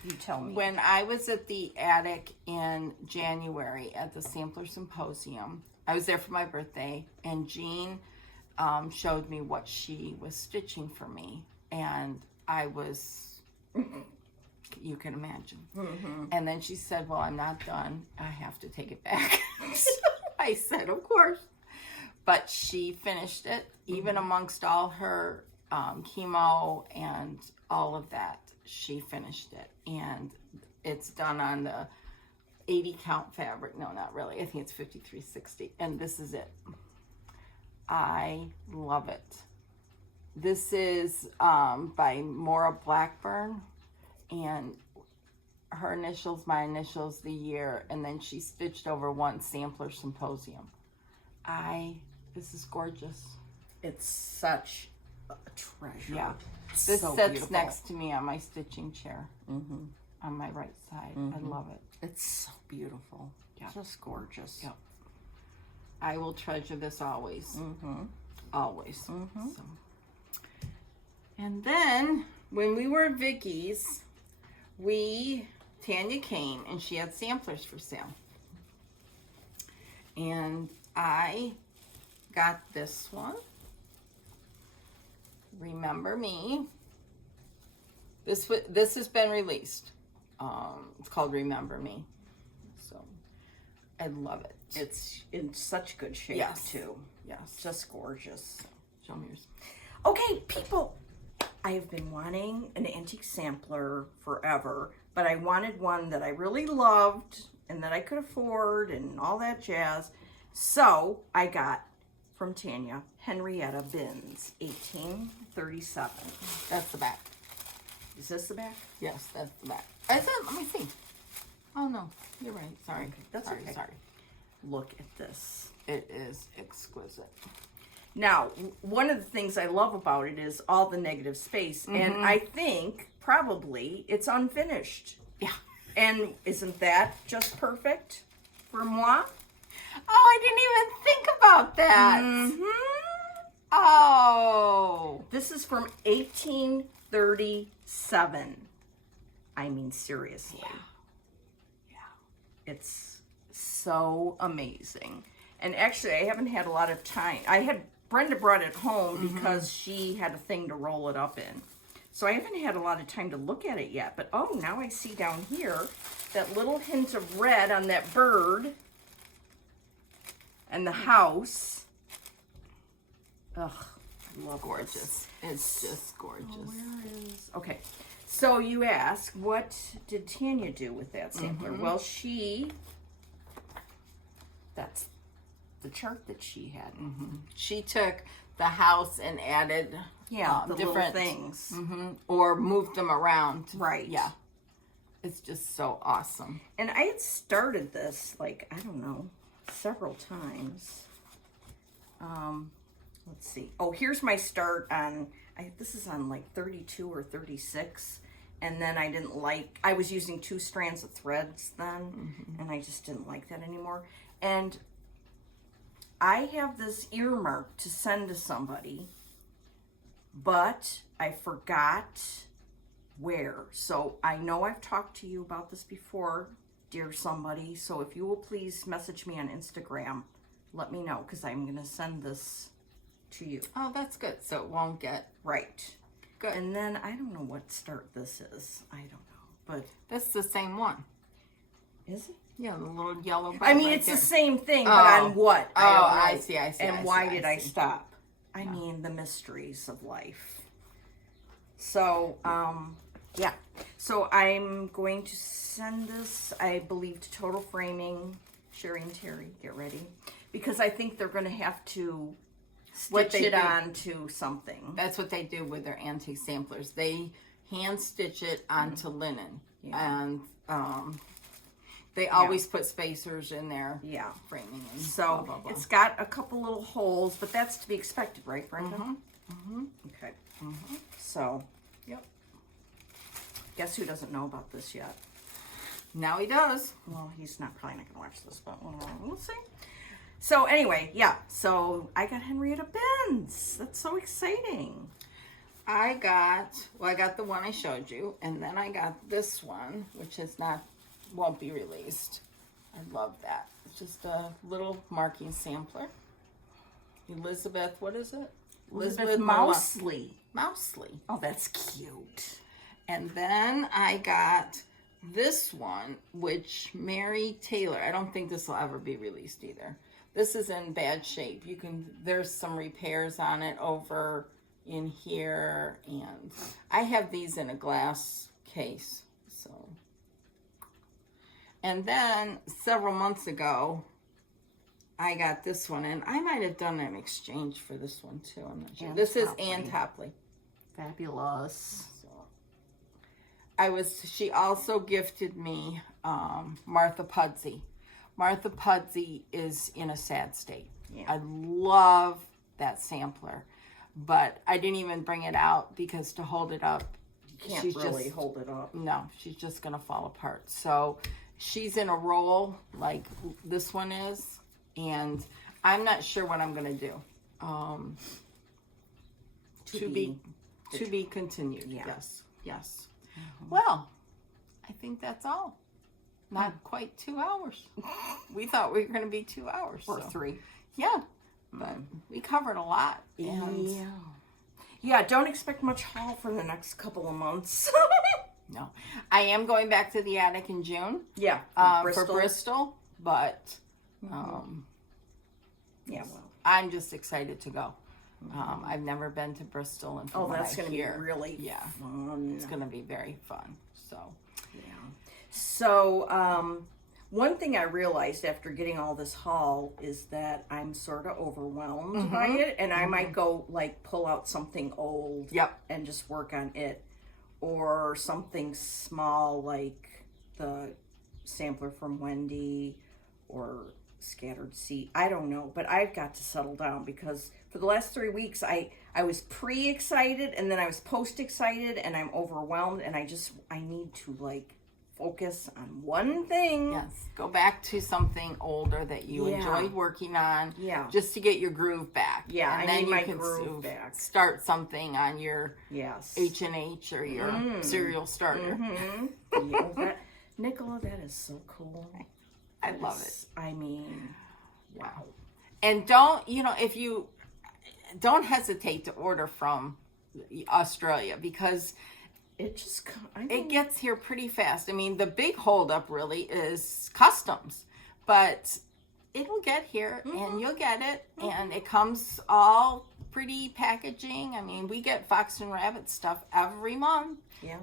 You tell me. When I was at the attic in January at the Sampler Symposium, I was there for my birthday, and Jean showed me what she was stitching for me, and I was, you can imagine. Mm-hmm. And then she said, well, I'm not done. I have to take it back. I said, of course. But she finished it, even amongst all her chemo and all of that. She finished it, and it's done on the 80 count fabric. No, not really. I think it's 5360, and this is it. I love it. This is by Maura Blackburn, and her initials, my initials, the year, and then she stitched over one Sampler Symposium. This is gorgeous. It's such a treasure. Yeah. This So sits beautiful. next to me on my stitching chair Mm-hmm. on my right side. I love it. It's so beautiful. Yeah. Just gorgeous. Yeah. I will treasure this always. Mm-hmm. Always. Mhm. So. And then when we were at Vicky's, Tanya came and she had samplers for sale. And I got this one. Remember Me. This has been released. It's called Remember Me. So I love it. It's in such good shape, Yes. too. Yes. Just gorgeous. Show me yours. Okay, people. I have been wanting an antique sampler forever, but I wanted one that I really loved and that I could afford and all that jazz. So I got from Tanya, Henrietta Binns, 1837. That's the back. Is this the back? Yes, that's the back. I said, let me see. Oh no, you're right. Sorry. Okay, that's sorry, okay. Sorry. Look at this. It is exquisite. Now, one of the things I love about it is all the negative space, and I think probably it's unfinished. Yeah. And isn't that just perfect for moi? Oh, I didn't even think about that. Oh. This is from 1837. I mean, seriously. Yeah. It's so amazing. And actually, I haven't had a lot of time. Brenda brought it home because she had a thing to roll it up in. So I haven't had a lot of time to look at it yet. But, oh, now I see down here that little hint of red on that bird and the house. Ugh, I love Gorgeous. It's just gorgeous. where is... Okay, so you ask, what did Tanya do with that sampler? Well, that's the chart that she had. She took the house and added The different little things. or moved them around. Right. Yeah. It's just so awesome. And I had started this, like, I don't know, several times. Let's see. Oh, here's my start on, this is on like 32 or 36. And then I was using 2 strands of threads then, and I just didn't like that anymore. And I have this earmarked to send to somebody, but I forgot where. So I know I've talked to you about this before, dear somebody. So if you will please message me on Instagram, let me know, because I'm going to send this to you. Oh, that's good. So it won't get Right. good. And then I don't know what start this is. I don't know. But This is the same one. is it? Yeah, the little yellow bud I mean, right it's there. the same thing, but on what? Oh, I don't know. I see. And why did I stop? I mean, the mysteries of life. So, yeah. So I'm going to send this, I believe, to Total Framing. Sherry and Terry, get ready. Because I think they're going to have to stitch it onto something. That's what they do with their antique samplers. They hand stitch it onto linen. Yeah. And they always put spacers in there. Yeah. Framing and so blah, blah, blah. It's got a couple little holes, but that's to be expected, right, Brenda? Okay. So, yep. Guess who doesn't know about this yet? Now he does. Well, he's probably not going to watch this, but we'll see. So anyway, yeah. So I got Henrietta Benz. That's so exciting. I got the one I showed you, and then I got this one, which won't be released. I love that. It's just a little marking sampler. Elizabeth, what is it? Elizabeth Mousley. Mousley. Oh, that's cute. And then I got this one, which Mary Taylor. I don't think this will ever be released either. This is in bad shape. There's some repairs on it over in here, and I have these in a glass case. So, and then several months ago, I got this one, and I might have done an exchange for this one too. I'm not sure. This is Ann Topley. Fabulous. So, she also gifted me Martha Pudsey. Martha Pudsey is in a sad state. Yeah. I love that sampler, but I didn't even bring it out because to hold it up, you can't really hold it up. No, she's just going to fall apart. So she's in a roll like this one is, and I'm not sure what I'm going to do. To be continued. Yeah. Yes. Mm-hmm. Well, I think that's all. Not quite 2 hours. We thought we were going to be 2 hours. Or 3. Yeah. But we covered a lot. And yeah, don't expect much haul for the next couple of months. No. I am going back to the attic in June. Yeah. For Bristol. But, yeah, well. I'm just excited to go. I've never been to Bristol. And from that's going to be really fun. It's going to be very fun. So, yeah. So, one thing I realized after getting all this haul is that I'm sort of overwhelmed by it, and I might go pull out something old and just work on it, or something small like the sampler from Wendy or Scattered Seed. I don't know, but I've got to settle down because for the last 3 weeks I was pre-excited and then I was post-excited and I'm overwhelmed and I need to focus on one thing. Yes. Go back to something older that you enjoyed working on. Yeah. Just to get your groove back. Yeah, and I then need my you can groove back. Start something on your H&H or your cereal starter. Nicola, that is so cool. I love it. I mean, wow. And don't hesitate to order from Australia because it gets here pretty fast. I mean, the big holdup really is customs, but it'll get here and you'll get it, and it comes all pretty packaging. I mean, we get Fox and Rabbit stuff every month,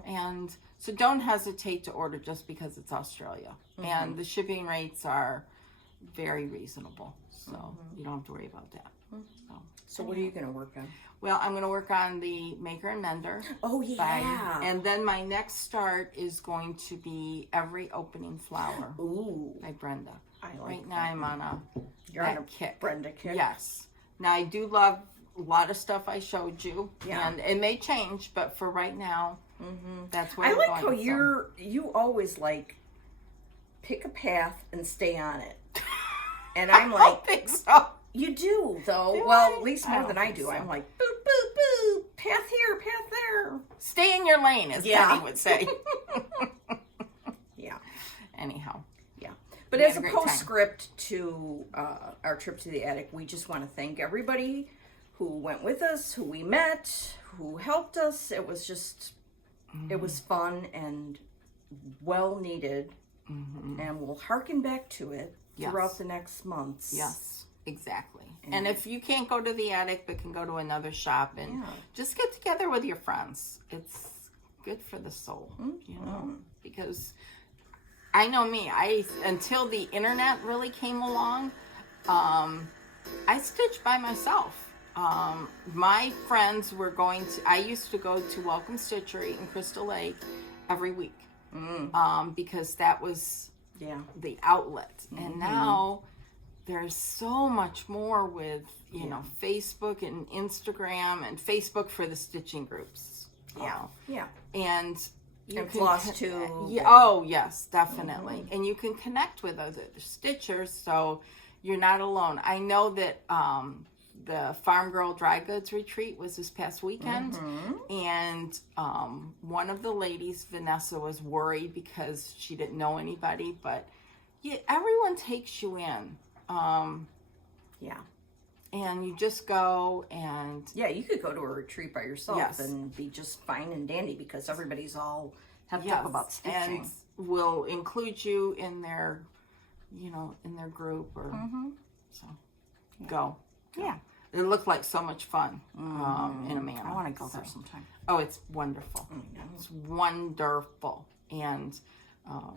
and so don't hesitate to order just because it's Australia, and the shipping rates are very reasonable, so you don't have to worry about that. So what are you going to work on? Well, I'm going to work on the Maker and Mender. Oh, yeah. And then my next start is going to be Every Opening Flower by Brenda. Right now I'm on a kick. Brenda kick? Yes. Now I do love a lot of stuff I showed you. Yeah. And it may change, but for right now, that's where I I'm like going. how you always pick a path and stay on it. And I'm I don't think so. You do, though. At least more than I do. So. I'm like, boop, boop, boop, path here, path there. Stay in your lane, as Penny would say. Yeah. Anyhow. Yeah. But as a postscript to our trip to the attic, we just want to thank everybody who went with us, who we met, who helped us. It was just, it was fun and well needed and we'll hearken back to it throughout the next months. Yes, exactly. And if you can't go to the attic but can go to another shop and just get together with your friends, it's good for the soul, you know, because I know me, until the internet really came along, I stitched by myself. My friends were I used to go to Welcome Stitchery in Crystal Lake every week, because that was the outlet. And now there's so much more with, you know, Facebook and Instagram, and Facebook for the stitching groups. And you can floss too. Oh, yes, definitely. And you can connect with other stitchers, so you're not alone. I know that the Farm Girl Dry Goods Retreat was this past weekend, and one of the ladies, Vanessa, was worried because she didn't know anybody, but everyone takes you in. And you just go and... Yeah, you could go to a retreat by yourself and be just fine and dandy because everybody's all hepped up about stitching. And will include you in their, you know, in their group or... So, go. Yeah. It looked like so much fun in Amana. I want to go there sometime. Oh, it's wonderful. It's wonderful. And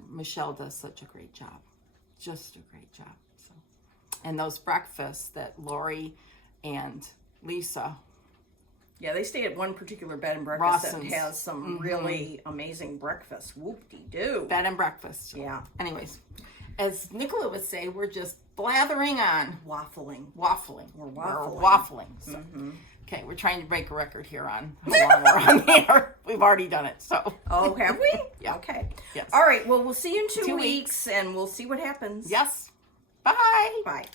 Michelle does such a great job. Just a great job. So, and those breakfasts that Lori and Lisa... Yeah, they stay at one particular bed and breakfast Rawson's. that has some really amazing breakfast. Whoop-de-doo. Bed and breakfast. Yeah. Anyways, as Nicola would say, we're just blathering on. Waffling. We're waffling. waffling. So. Okay, we're trying to break a record here on how long we're on the air. We've already done it, so. Oh, have we? Yeah. Okay. Yes. All right, well, we'll see you in 2 weeks, and we'll see what happens. Yes. Bye. Bye.